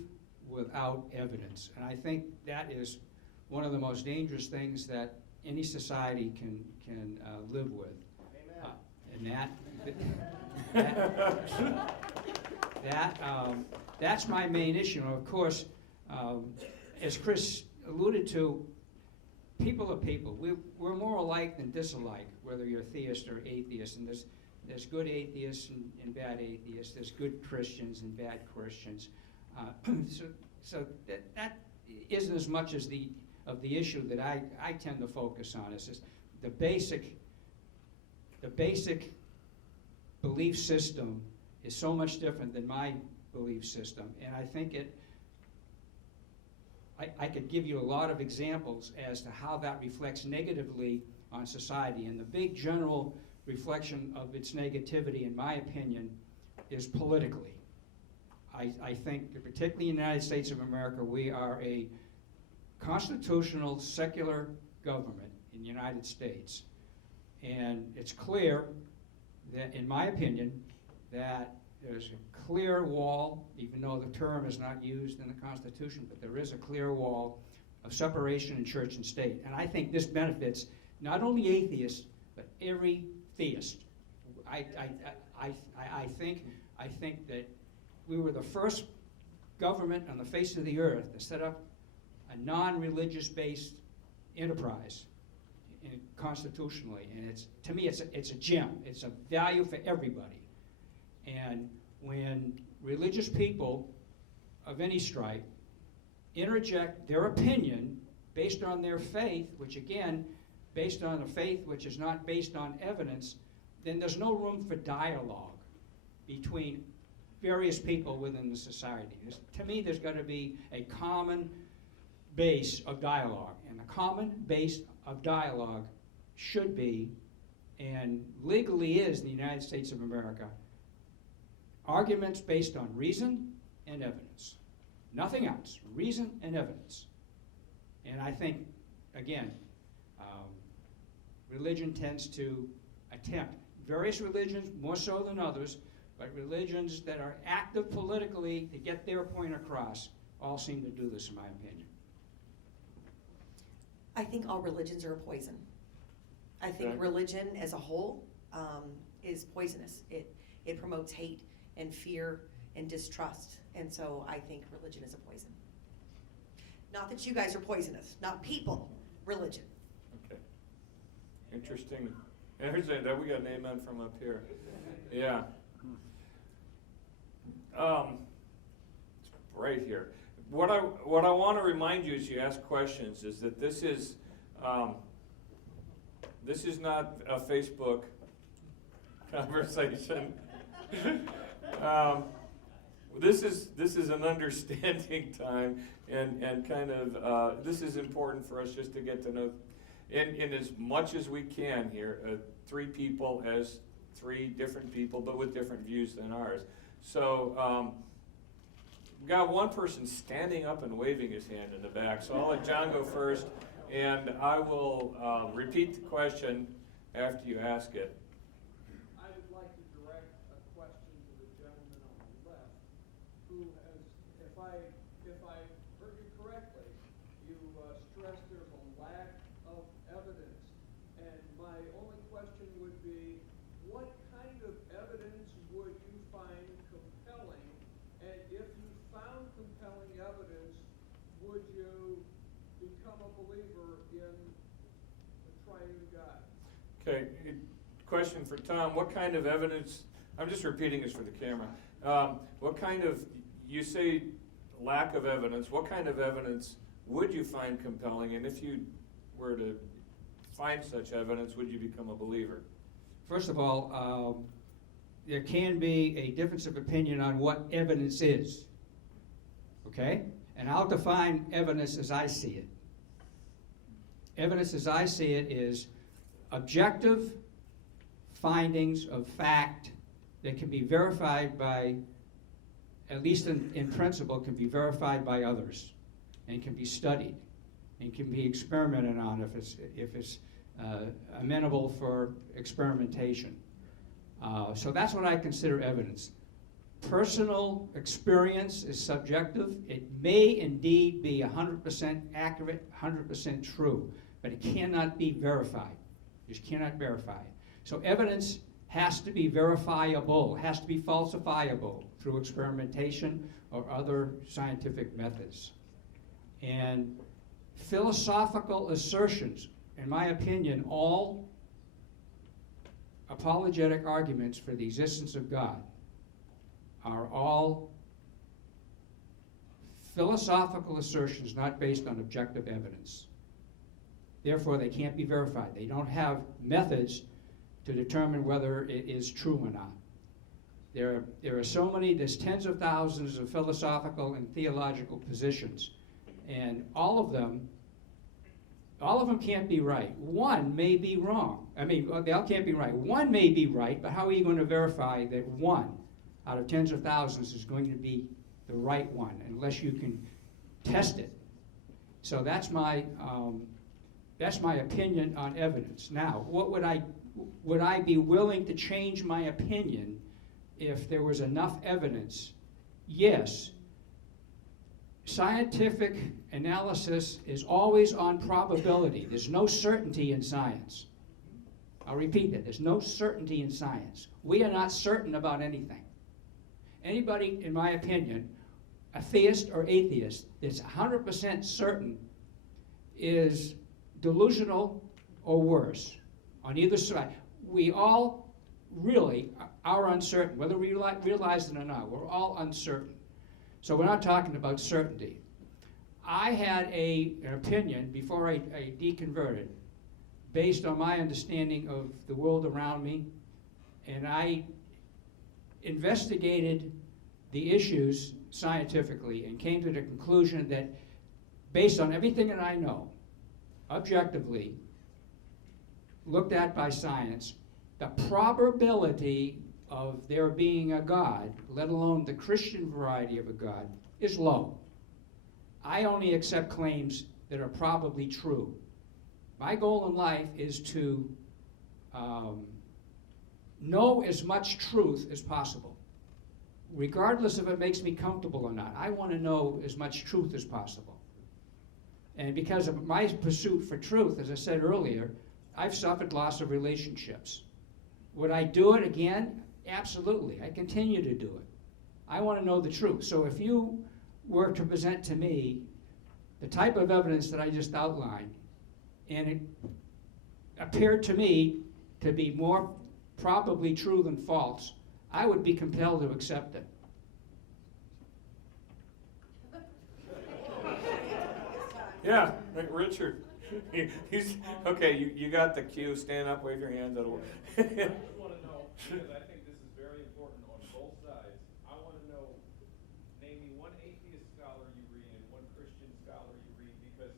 without evidence. And I think that is one of the most dangerous things that any society can live with. And that's my main issue. And of course, as Chris alluded to, people are people. We're more alike than disalike, whether you're theist or atheist. And there's good atheists and bad atheists. There's good Christians and bad Christians. So that isn't as much as the issue that I tend to focus on. Is just the basic belief system is so much different than my belief system, and I think I could give you a lot of examples as to how that reflects negatively on society. And the big general reflection of its negativity, in my opinion, is politically. I think that particularly in the United States of America, we are a constitutional, secular government in the United States. And it's clear that, in my opinion, that there's a clear wall, even though the term is not used in the Constitution, but there is a clear wall of separation in church and state. And I think this benefits not only atheists, but every theist. I think that we were the first government on the face of the earth to set up a non-religious based enterprise constitutionally, and to me it's a gem. It's a value for everybody. And when religious people of any stripe interject their opinion based on their faith, which again, based on a faith which is not based on evidence, then there's no room for dialogue. between various people within the society. To me, there's got to be a common base of dialogue, and the common base of dialogue should be, and legally is in the United States of America, arguments based on reason and evidence. Nothing else. Reason and evidence. And I think, again, religion tends to attempt, various religions more so than others, but religions that are active politically to get their point across all seem to do this, in my opinion. I think all religions are a poison. I think Okay. religion as a whole is poisonous. It promotes hate and fear and distrust. And so I think religion is a poison. Not that you guys are poisonous, not people, religion. Okay. Interesting. And here's that we got an amen from up here. Yeah. It's right here. What I want to remind you as you ask questions is that this is not a Facebook conversation. This is an understanding time, and kind of this is important for us just to get to know, in as much as we can here, three people as three different people, but with different views than ours. So we've got one person standing up and waving his hand in the back, so I'll let John go first, and I will repeat the question after you ask it. I would like to direct a question to the gentleman on the left, who has, if I heard you correctly, you stressed there's a lack of evidence. And my only question would be, what kind of evidence would you find compelling? And if you found compelling evidence, would you become a believer in the triune God? Okay, question for Tom. What kind of evidence, I'm just repeating this for the camera. What kind of, you say lack of evidence, what kind of evidence would you find compelling? And if you were to find such evidence, would you become a believer? First of all, there can be a difference of opinion on what evidence is, okay? And I'll define evidence as I see it. Evidence as I see it is objective findings of fact that can be verified by, at least in principle, can be verified by others and can be studied and can be experimented on if it's amenable for experimentation. So that's what I consider evidence. Personal experience is subjective. It may indeed be 100% accurate, 100% true, but it cannot be verified. You just cannot verify it. So evidence has to be verifiable, has to be falsifiable through experimentation or other scientific methods. And philosophical assertions, in my opinion, all apologetic arguments for the existence of God are all philosophical assertions not based on objective evidence. Therefore, they can't be verified. They don't have methods to determine whether it is true or not. There are so many, there's tens of thousands of philosophical and theological positions, and all of them can't be right. One may be wrong. I mean, they all can't be right. One may be right, but how are you going to verify that one out of tens of thousands is going to be the right one unless you can test it? So that's my opinion on evidence. Now, would I be willing to change my opinion if there was enough evidence? Yes. Scientific analysis is always on probability. There's no certainty in science. I'll repeat that. There's no certainty in science. We are not certain about anything. Anybody, in my opinion, a theist or atheist, that's 100% certain is delusional or worse on either side. We all really are uncertain, whether we realize it or not. We're all uncertain. So we're not talking about certainty. I had an opinion before I deconverted based on my understanding of the world around me, and investigated the issues scientifically and came to the conclusion that, based on everything that I know, objectively, looked at by science, the probability of there being a God, let alone the Christian variety of a God, is low. I only accept claims that are probably true. My goal in life is to know as much truth as possible, regardless if it makes me comfortable or not. I want to know as much truth as possible. And because of my pursuit for truth, as I said earlier, I've suffered loss of relationships. Would I do it again? Absolutely. I continue to do it. I want to know the truth. So if you were to present to me the type of evidence that I just outlined, and it appeared to me to be more probably true than false, I would be compelled to accept it. Yeah, Richard. He's okay. You got the cue. Stand up, wave your hand. That'll. I just want to know, because I think this is very important on both sides. I want to know, name me one atheist scholar you read and one Christian scholar you read, because,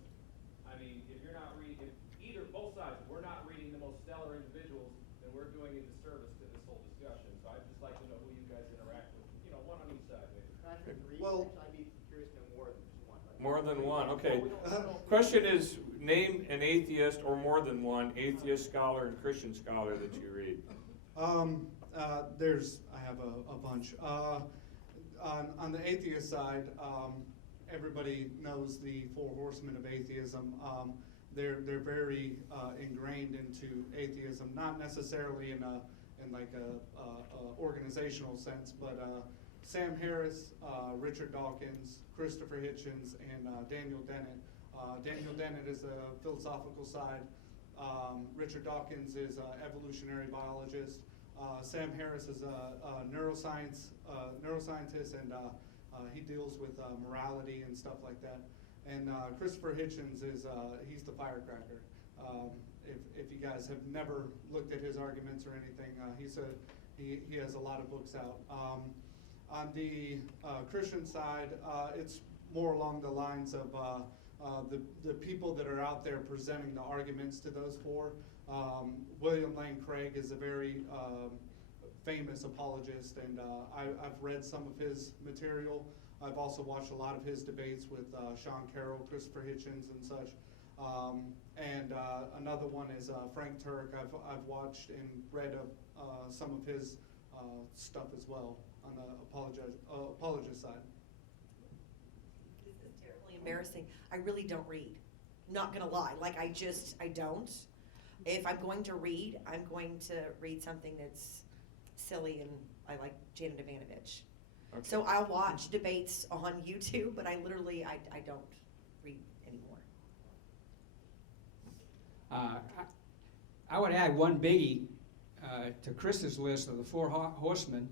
I mean, if you're not reading, if either, both sides, if we're not reading the most stellar individuals, then we're doing a disservice to this whole discussion. So I'd just like to know who you guys interact with, you know, one on each side, maybe. Well- I'd be curious to know more than just one. More than one. Okay. Well, we don't- Question is, name an atheist or more than one atheist scholar and Christian scholar that you read. I have a bunch. On the atheist side, everybody knows the four horsemen of atheism. They're very ingrained into atheism, not necessarily in like a organizational sense, but Sam Harris, Richard Dawkins, Christopher Hitchens, and Daniel Dennett. Daniel Dennett is a philosophical side. Richard Dawkins is an evolutionary biologist. Sam Harris is a neuroscientist, and he deals with morality and stuff like that. And Christopher Hitchens is he's the firecracker. If you guys have never looked at his arguments or anything, he has a lot of books out. On the Christian side, it's more along the lines of the people that are out there presenting the arguments to those four. William Lane Craig is a very famous apologist, and I've read some of his material. I've also watched a lot of his debates with Sean Carroll, Christopher Hitchens, and such. And another one is Frank Turk. I've watched and read some of his stuff as well on the apologist side. This is terribly embarrassing. I really don't read. Not gonna lie, like I don't. If I'm going to read, I'm going to read something that's silly, and I like Janet Ivanovich. Okay. So I'll watch debates on YouTube, but I don't read anymore. I would add one biggie to Chris's list of the four horsemen.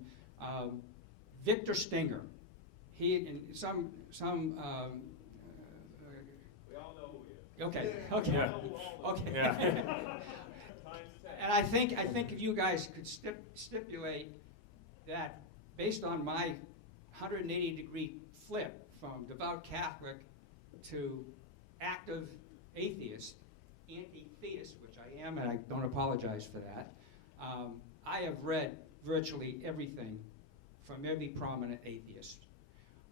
Victor Stenger. He and some We all know who he is. okay. Yeah. Okay. Yeah. Times 10. And I think if you guys could stipulate that, based on my 180-degree flip from devout Catholic to active atheist, anti-theist, which I am, and I don't apologize for that, I have read virtually everything from every prominent atheist.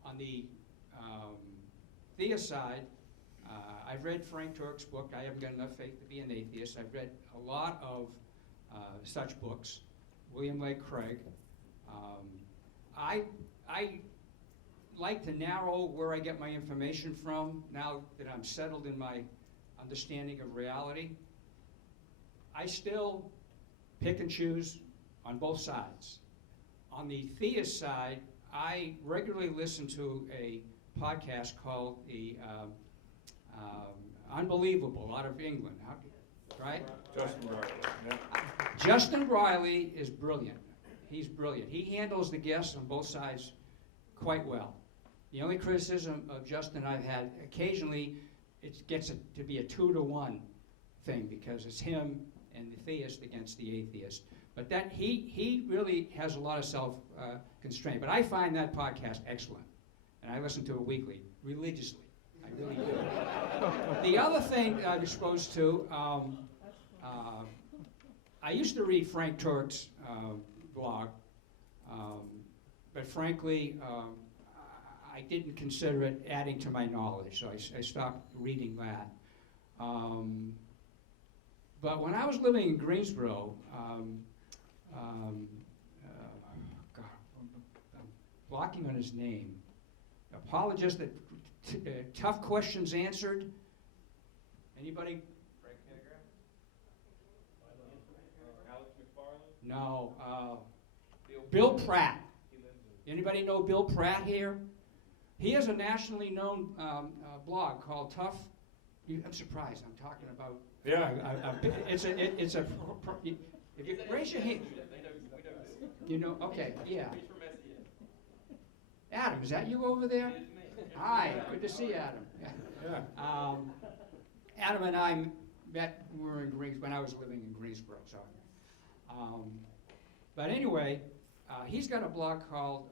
On the theist side, I've read Frank Turk's book. I haven't got enough faith to be an atheist. I've read a lot of such books. William Lane Craig. I like to narrow where I get my information from now that I'm settled in my understanding of reality. I still pick and choose on both sides. On the theist side, I regularly listen to a podcast called the Unbelievable out of England, right? Justin Riley. Yeah. Justin Riley is brilliant. He's brilliant. He handles the guests on both sides quite well. The only criticism of Justin I've had, occasionally it gets to be a 2-to-1 thing because it's him and the theist against the atheist. But that he really has a lot of self constraint. But I find that podcast excellent, and I listen to it weekly, religiously. I really do. The other thing I was exposed to, I used to read Frank Turk's blog, but frankly, I didn't consider it adding to my knowledge, so I stopped reading that. But when I was living in Greensboro, God, I'm blocking on his name. Apologist that tough questions answered. Anybody? Frank Hager? Alex McFarland? No. Bill Pratt. Anybody know Bill Pratt here? He has a nationally known blog called Tough. I'm surprised. I'm talking about. Yeah. It's a. If you raise your hand. You know. Okay. Yeah. Adam, is that you over there? Hi. Good to see you, Adam. Yeah. Adam and I met. We were in when I was living in Greensboro. So. But anyway, he's got a blog called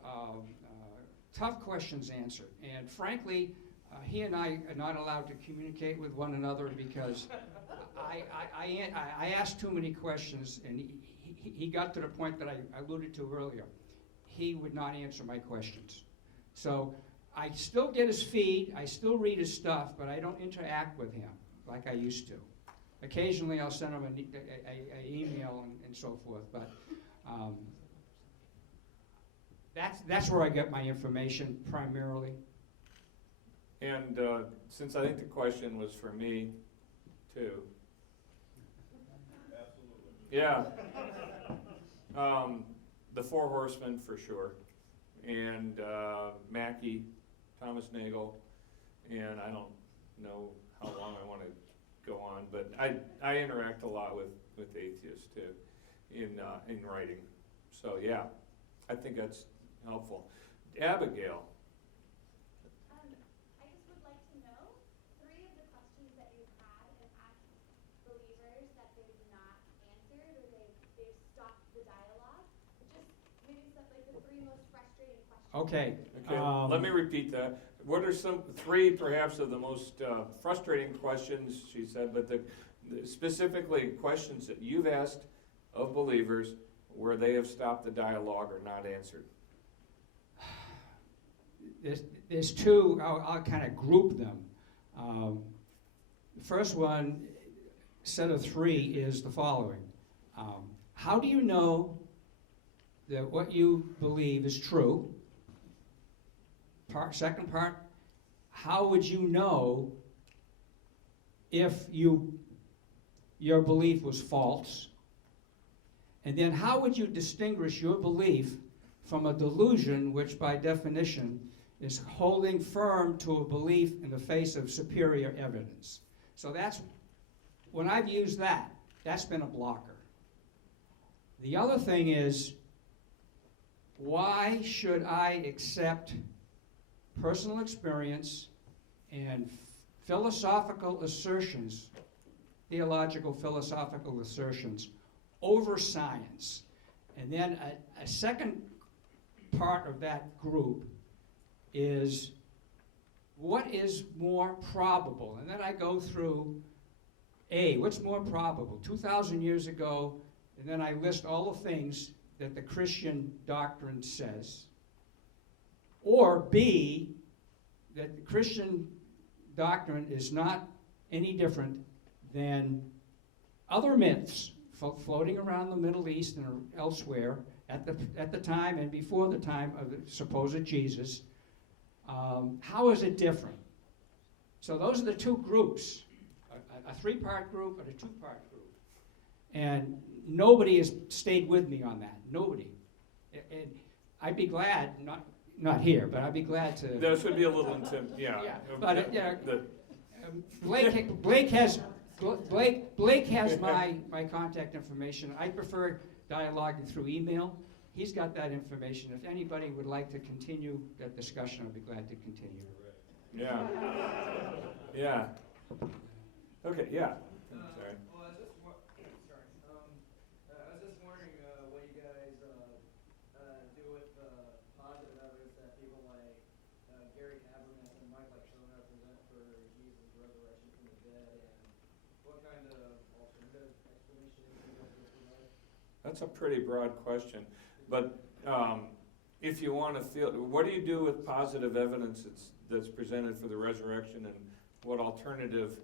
Tough Questions Answered. And frankly, he and I are not allowed to communicate with one another because I asked too many questions, and he got to the point that I alluded to earlier. He would not answer my questions. So I still get his feed, I still read his stuff, but I don't interact with him like I used to. Occasionally I'll send him an email and so forth, but that's where I get my information primarily. And since I think the question was for me, too. Absolutely. Yeah. The Four Horsemen, for sure. And Mackey, Thomas Nagel, and I don't know how long I want to go on, but I interact a lot with atheists, too, in writing. So, yeah, I think that's helpful. Abigail. I just would like to know 3 of the questions that you've had and asked believers that they've not answered or they've stopped the dialogue. Just maybe some, like the 3 most frustrating questions. Okay. Okay, let me repeat that. What are some 3 perhaps of the most frustrating questions, she said, but the specifically questions that you've asked of believers where they have stopped the dialogue or not answered? There's 2, I'll kind of group them. The first one, set of 3, is the following. How do you know that what you believe is true? Second part, how would you know if your belief was false? And then how would you distinguish your belief from a delusion, which by definition is holding firm to a belief in the face of superior evidence? So that's, when I've used that, that's been a blocker. The other thing is, why should I accept personal experience and philosophical assertions, theological philosophical assertions, over science? And then a second part of that group is, what is more probable? And then I go through, what's more probable? 2,000 years ago, and then I list all the things that the Christian doctrine says. Or B, that the Christian doctrine is not any different than other myths floating around the Middle East and elsewhere at the time and before the time of the supposed Jesus. How is it different? So those are the 2 groups, a 3-part group and a 2-part group. And nobody has stayed with me on that, nobody. And I'd be glad, not here, but I'd be glad to. This would be a little intimidating, yeah. Yeah, but Blake has my contact information. I prefer dialoguing through email. He's got that information. If anybody would like to continue that discussion, I'd be glad to continue. Yeah. Yeah. Okay, yeah. I'm sorry. Well, I was just wondering, That's a pretty broad question. But if you want to feel, what do you do with positive evidence that's presented for the resurrection, and what alternative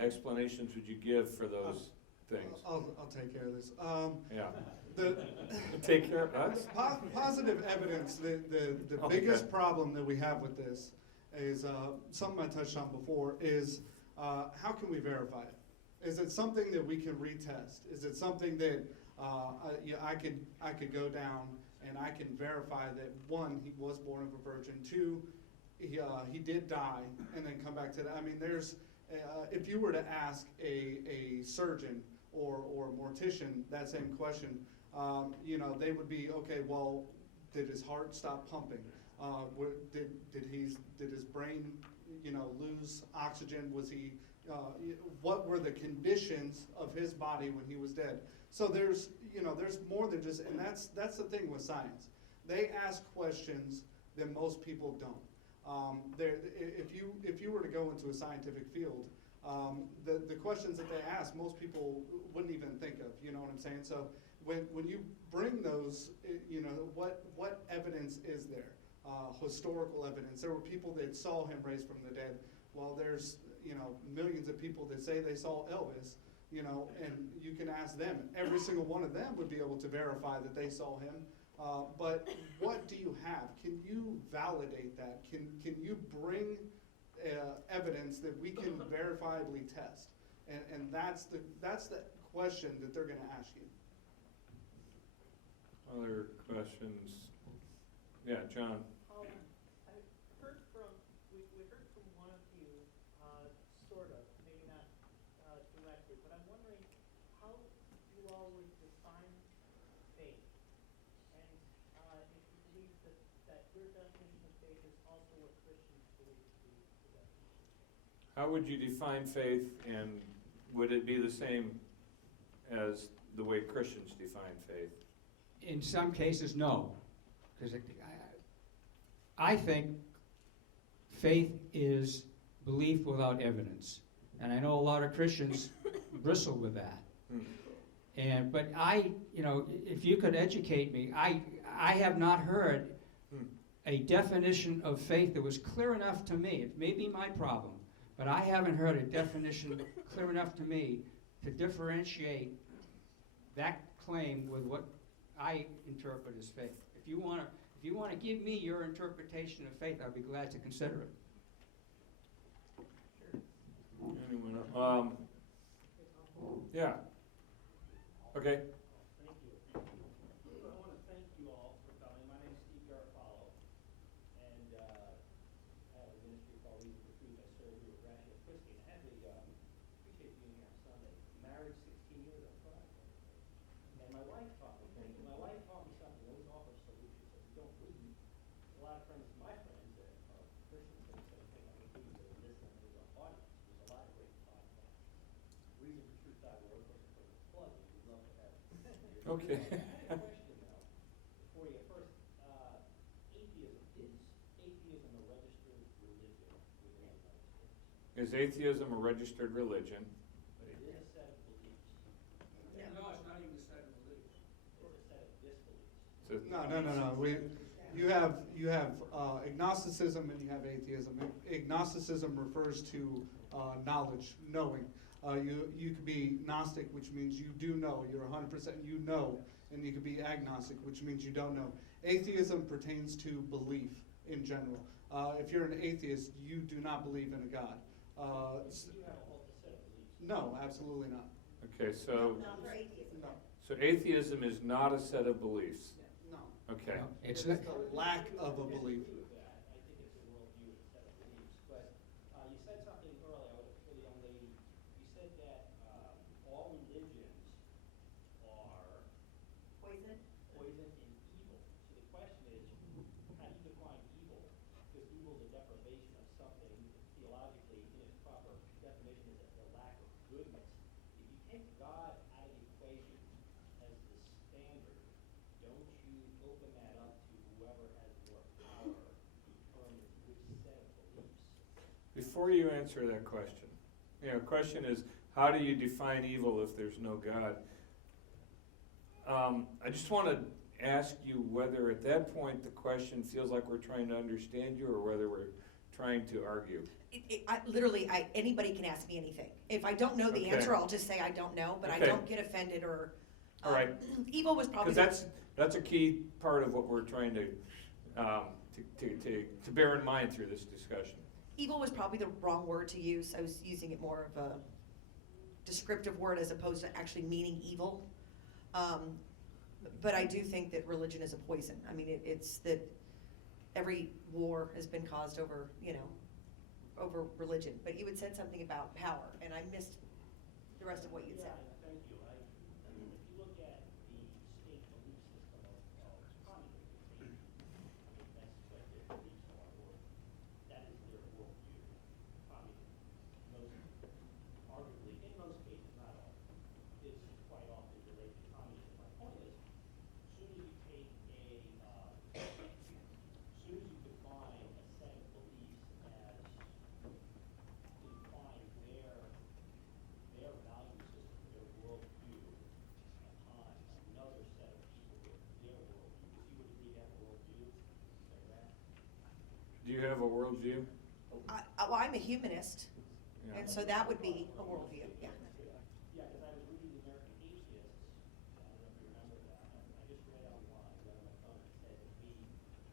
explanations would you give for those things? I'll take care of this. Yeah. The Take care of us? positive evidence, the Okay. biggest problem that we have with this is something I touched on before, is how can we verify it? Is it something that we can retest? Is it something that I could go down and I can verify that, one, he was born of a virgin, two, he did die, and then come back to that? I mean, there's if you were to ask a surgeon or a mortician that same question, they would be, okay, well, did his heart stop pumping? Did his brain, lose oxygen? Was he, what were the conditions of his body when he was dead? So there's more than just, and that's the thing with science. They ask questions that most people don't. If you were to go into a scientific field, the questions that they ask, most people wouldn't even think of. You know what I'm saying? So when you bring those, what evidence is there? Historical evidence. There were people that saw him raised from the dead. Well, there's millions of people that say they saw Elvis. And you can ask them. Every single one of them would be able to verify that they saw him. But what do you have? Can you validate that? Can you bring evidence that we can verifiably test? And that's the question that they're going to ask you. Other questions? Yeah, John. I heard from, we heard from one of you, sort of, maybe not directly, but I'm wondering how you all would define faith, and if you believe that your definition of faith is also what Christians believe to be the definition of faith. How would you define faith, and would it be the same as the way Christians define faith? In some cases, no, because I think faith is belief without evidence, and I know a lot of Christians bristle with that. But if you could educate me, I have not heard a definition of faith that was clear enough to me. It may be my problem, but I haven't heard a definition clear enough to me to differentiate that claim with what I interpret as faith. If you want to give me your interpretation of faith, I'd be glad to consider it. Anyone else? Yeah. Okay. Thank you. I want to thank you all for coming. My name is Steve Garofalo, and I have a ministry called Reason for Truth. I serve here at Christi, and I appreciate being here on Sunday. Married 16 years on Friday. And my wife taught me something. Always offer solutions that we don't believe. A lot of friends, my friends that are Christians, say the same thing. I mean, people that listen to the audience. There's a lot of great podcasts. ReasonForTruth.org, of course, for the plug. We'd love to have it. Okay. I have a question now for you. First, atheism. Is atheism a registered religion within the United States? Is atheism a registered religion? But it is a set of beliefs. No, it's not even a set of beliefs. It's a set of disbeliefs. No. You have agnosticism and you have atheism. Agnosticism refers to knowledge, knowing. You could be Gnostic, which means you do know. You're 100% you know. And you could be agnostic, which means you don't know. Atheism pertains to belief in general. If you're an atheist, you do not believe in a God. You have a set of beliefs. No, absolutely not. Okay, so Not for atheism. No. so atheism is not a set of beliefs. No. Okay. It's the lack of a belief. I agree with that. I think it's a worldview and a set of beliefs. But you said something earlier for the young lady. You said that all religions are Poison? poison and evil. So the question is, how do you define evil? Because evil is a deprivation of something theologically in its proper definition is the lack of goodness. If you take God out of the equation as the standard, don't you open that up to whoever has more power to determine which set of beliefs? Before you answer that question, question is, how do you define evil if there's no God? I just want to ask you whether at that point the question feels like we're trying to understand you or whether we're trying to argue. Anybody can ask me anything. If I don't know the Okay. answer, I'll just say I don't know, but I Okay. don't get offended or. All right. Evil was probably. Because that's a key part of what we're trying to bear in mind through this discussion. Evil was probably the wrong word to use. I was using it more of a descriptive word as opposed to actually meaning evil. But I do think that religion is a poison. I mean, it's that every war has been caused over, over religion. But you had said something about power, and I missed the rest of what you said. Yeah, thank you. I mean, if you look at the state belief system of communism, if that's what their beliefs are, or that is their worldview, communism, arguably, in most cases, not all, is quite often related to communism. My point is, as soon as you take as soon as you define a set of beliefs as implying their value system, their worldview, upon another set of people with their worldview, if you would agree to have a worldview, is that right? Do you have a worldview? Well, I'm a humanist, Yeah. and so that would be a worldview, yeah. Yeah, because I was reading the American Atheists, I don't know if you remember that, and I just read online, read on my phone, it said that we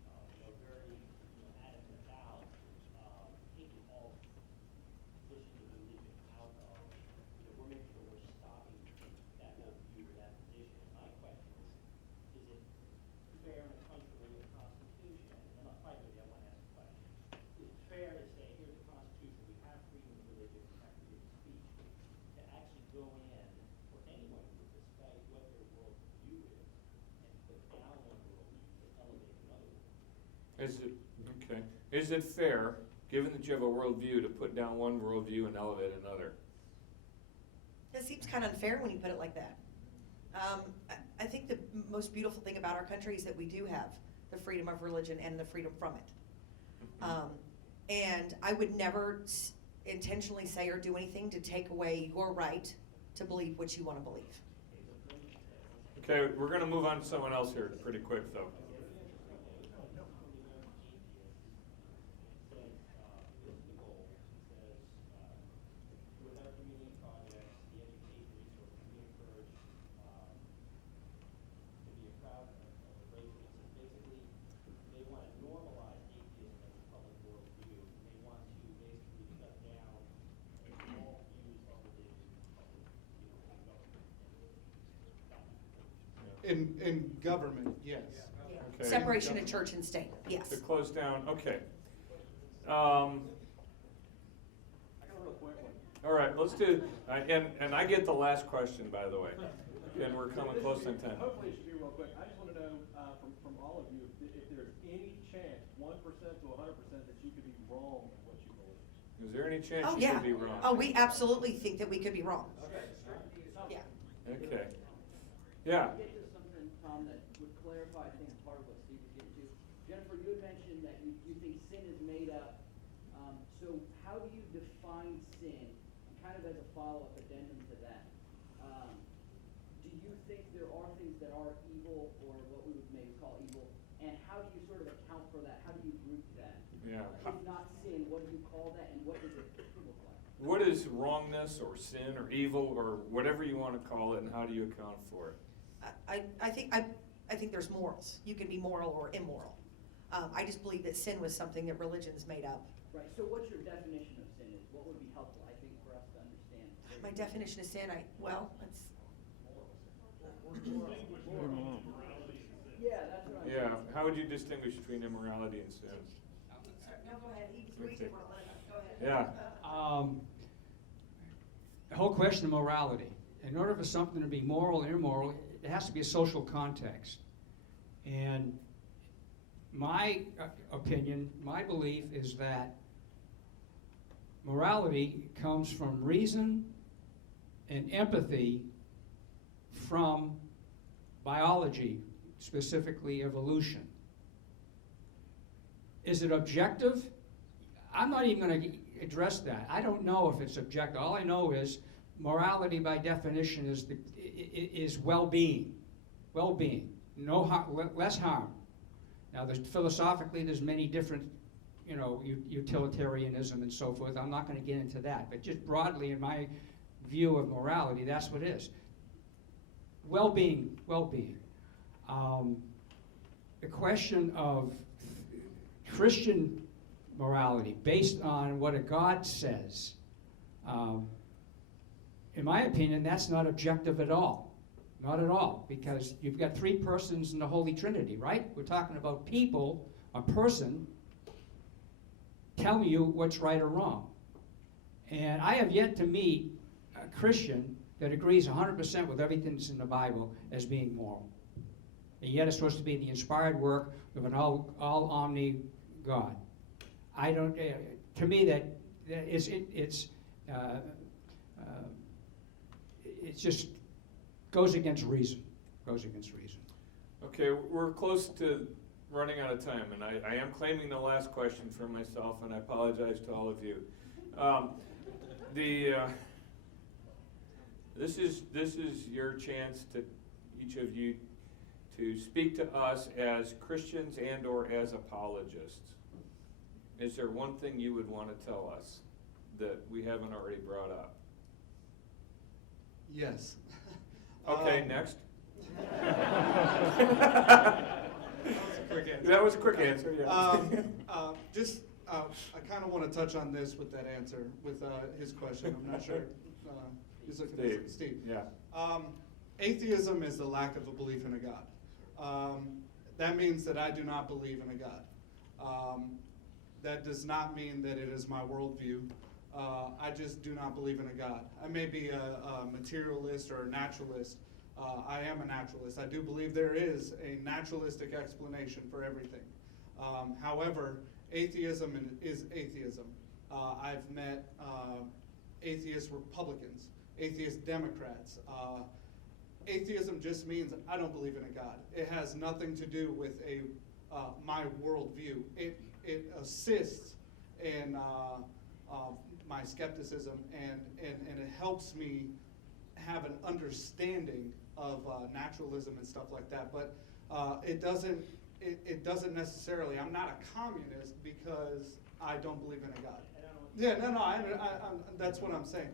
are very adamant about taking all positions of religion out of, we're making sure we're stopping that whole view or that position. And my question is it fair in a country with a constitution, and I'm privately, I want to ask a question, is it fair to say, here's the Constitution, we have freedom of religion, we have freedom of speech, to actually go in for anyone who would despite what their worldview is, and put down one worldview to elevate another worldview? Is it fair, given that you have a worldview, to put down one worldview and elevate another? That seems kind of unfair when you put it like that. I think the most beautiful thing about our country is that we do have the freedom of religion and the freedom from it. And I would never intentionally say or do anything to take away your right to believe what you want to believe. Okay, we're going to move on to someone else here pretty quick, though. With our community projects, the education resources, we encourage to be a crowd of residents. And basically, they want to normalize atheism as a public worldview. They want to basically shut down all views of religion in public, In government, yes. Okay. Separation of church and state, yes. To close down, okay. All right, let's do, and I get the last question, by the way, and we're coming close on time. Hopefully it should be real quick. I just want to know from all of you if there's any chance, 1% to 100%, that you could be wrong in what you believe. Is there any chance Oh, you yeah. could be wrong? Oh, we absolutely think that we could be wrong. Okay. Yeah. Okay. Yeah. Get to something, Tom, that would clarify, I think, part of what Steve was getting to. Jennifer, you had mentioned that you think sin is made up. So how do you define sin? And kind of as a follow-up addendum to that, do you think there are things that are evil, or what we would maybe call evil? And how do you sort of account for that? How do you group that? Yeah. If not sin, what do you call that, and what does it look like? What is wrongness or sin or evil or whatever you want to call it, and how do you account for it? I think there's morals. You can be moral or immoral. I just believe that sin was something that religions made up. Right, so what's your definition of sin is? What would be helpful, I think, for us to understand? My definition of sin, that's Yeah, that's what I'm Yeah. How would you distinguish between immorality and sin? No, go ahead. Okay. Go ahead. Yeah. The whole question of morality. In order for something to be moral or immoral, it has to be a social context. And my opinion, my belief is that morality comes from reason and empathy from biology, specifically evolution. Is it objective? I'm not even going to address that. I don't know if it's objective. All I know is morality, by definition, is well-being. well-being, no less harm. Now, philosophically, there's many different, utilitarianism and so forth. I'm not going to get into that, but just broadly, in my view of morality, that's what it is. Well-being. The question of Christian morality based on what a God says, in my opinion, that's not objective at all. Not at all, because you've got three persons in the Holy Trinity, right? We're talking about people, a person, telling you what's right or wrong. And I have yet to meet a Christian that agrees 100% with everything that's in the Bible as being moral. And yet it's supposed to be the inspired work of an all-omni God. I don't. To me, it just goes against reason. Okay, we're close to running out of time, and I am claiming the last question for myself, and I apologize to all of you. This is your chance to each of you to speak to us as Christians and or as apologists. Is there one thing you would want to tell us that we haven't already brought up? Yes. Okay, next. That was a quick answer. That was a quick answer, yeah. I kind of want to touch on this with that answer, with his question. I'm not sure. He's looking at Steve. Yeah. Atheism is the lack of a belief in a God. That means that I do not believe in a God. That does not mean that it is my worldview. I just do not believe in a God. I may be a materialist or a naturalist. I am a naturalist. I do believe there is a naturalistic explanation for everything. However, atheism is atheism. I've met atheist Republicans, atheist Democrats. Atheism just means I don't believe in a God. It has nothing to do with my worldview. It assists in my skepticism, and it helps me have an understanding of naturalism and stuff like that. But it doesn't necessarily. I'm not a communist because I don't believe in a God. Yeah, no. That's what I'm saying.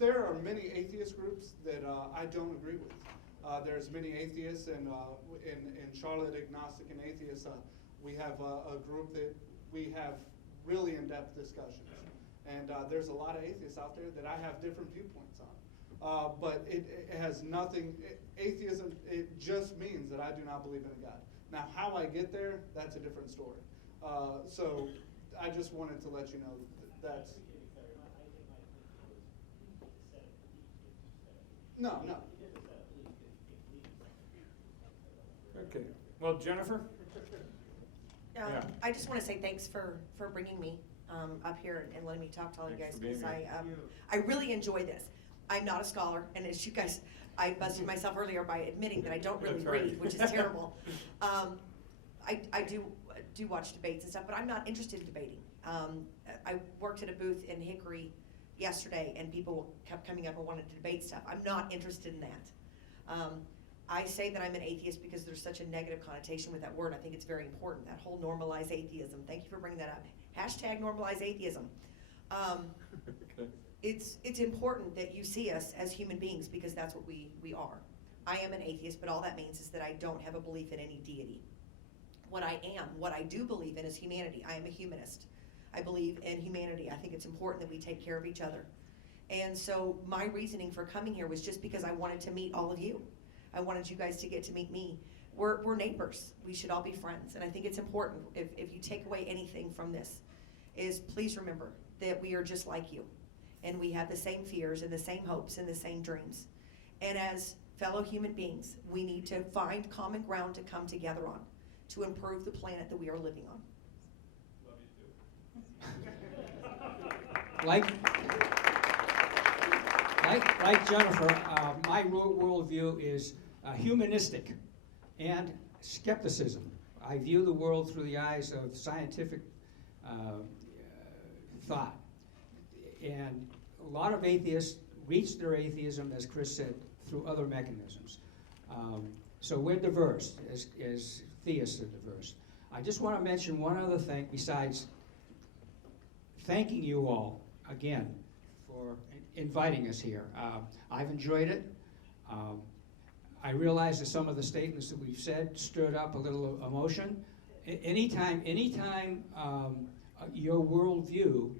There are many atheist groups that I don't agree with. There's many atheists, and in Charlotte, Agnostic and Atheists, we have a group that we have really in-depth discussions. And there's a lot of atheists out there that I have different viewpoints on. But it has nothing, atheism, it just means that I do not believe in a God. Now, how I get there, that's a different story. So I just wanted to let you know that's... No. Okay. Well, Jennifer? Yeah. I just want to say thanks for bringing me up here and letting me talk to all you guys, because I really enjoy this. I'm not a scholar, and as you guys, I busted myself earlier by admitting that I don't really read, which is terrible. I do watch debates and stuff, but I'm not interested in debating. I worked at a booth in Hickory yesterday, and people kept coming up and wanted to debate stuff. I'm not interested in that. I say that I'm an atheist because there's such a negative connotation with that word. I think it's very important, that whole normalize atheism. Thank you for bringing that up. Hashtag normalize atheism. Okay. It's important that you see us as human beings, because that's what we are. I am an atheist, but all that means is that I don't have a belief in any deity. What I do believe in is humanity. I am a humanist. I believe in humanity. I think it's important that we take care of each other. And so my reasoning for coming here was just because I wanted to meet all of you. I wanted you guys to get to meet me. We're neighbors. We should all be friends. And I think it's important, if you take away anything from this, is please remember that we are just like you. And we have the same fears and the same hopes and the same dreams. And as fellow human beings, we need to find common ground to come together on to improve the planet that we are living on. Like Jennifer, my worldview is humanistic and skepticism. I view the world through the eyes of scientific thought. And a lot of atheists reach their atheism, as Chris said, through other mechanisms. So we're diverse, as theists are diverse. I just want to mention one other thing besides thanking you all again for inviting us here. I've enjoyed it. I realize that some of the statements that we've said stirred up a little emotion. Anytime your worldview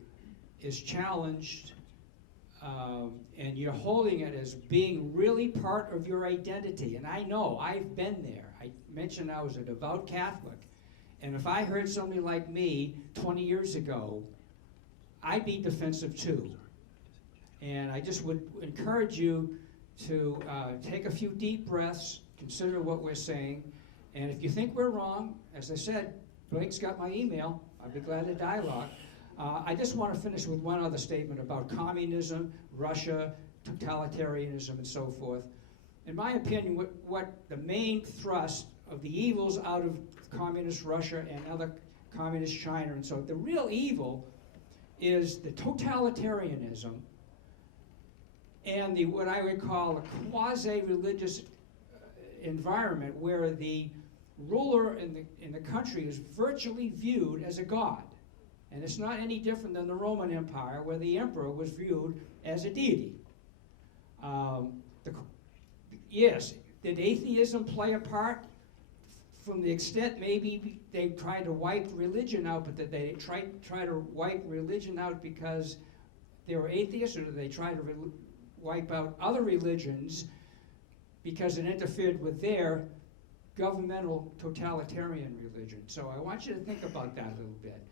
is challenged and you're holding it as being really part of your identity, and I know, I've been there. I mentioned I was a devout Catholic, and if I heard somebody like me 20 years ago, I'd be defensive too. And I just would encourage you to take a few deep breaths, consider what we're saying, and if you think we're wrong, as I said, Blake's got my email. I'd be glad to dialogue. I just want to finish with one other statement about communism, Russia, totalitarianism, and so forth. In my opinion, what the main thrust of the evils out of communist Russia and other communist China and so forth, the real evil is the totalitarianism and what I would call a quasi-religious environment where the ruler in the country is virtually viewed as a god. And it's not any different than the Roman Empire, where the emperor was viewed as a deity. Yes, did atheism play a part? From the extent maybe they tried to wipe religion out, but did they try to wipe religion out because they were atheists, or did they try to wipe out other religions because it interfered with their governmental totalitarian religion? So I want you to think about that a little bit.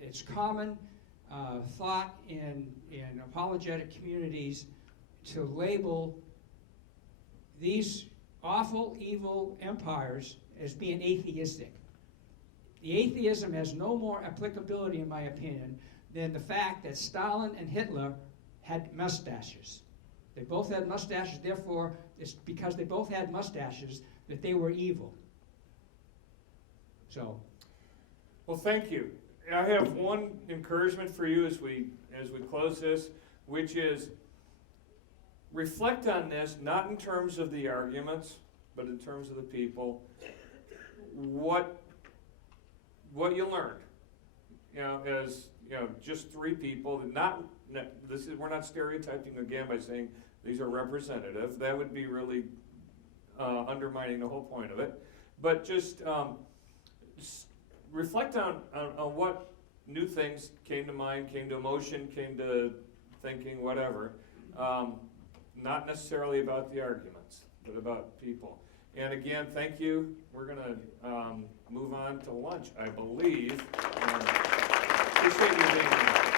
It's common thought in apologetic communities to label these awful, evil empires as being atheistic. The atheism has no more applicability, in my opinion, than the fact that Stalin and Hitler had mustaches. They both had mustaches, therefore, it's because they both had mustaches that they were evil. So. Well, thank you. I have one encouragement for you as we close this, which is reflect on this, not in terms of the arguments, but in terms of the people. What you learned, as just three people. We're not stereotyping again by saying these are representative. That would be really undermining the whole point of it. But just reflect on what new things came to mind, came to emotion, came to thinking, whatever. Not necessarily about the arguments, but about people. And again, thank you. We're going to move on to lunch, I believe. Appreciate you being here.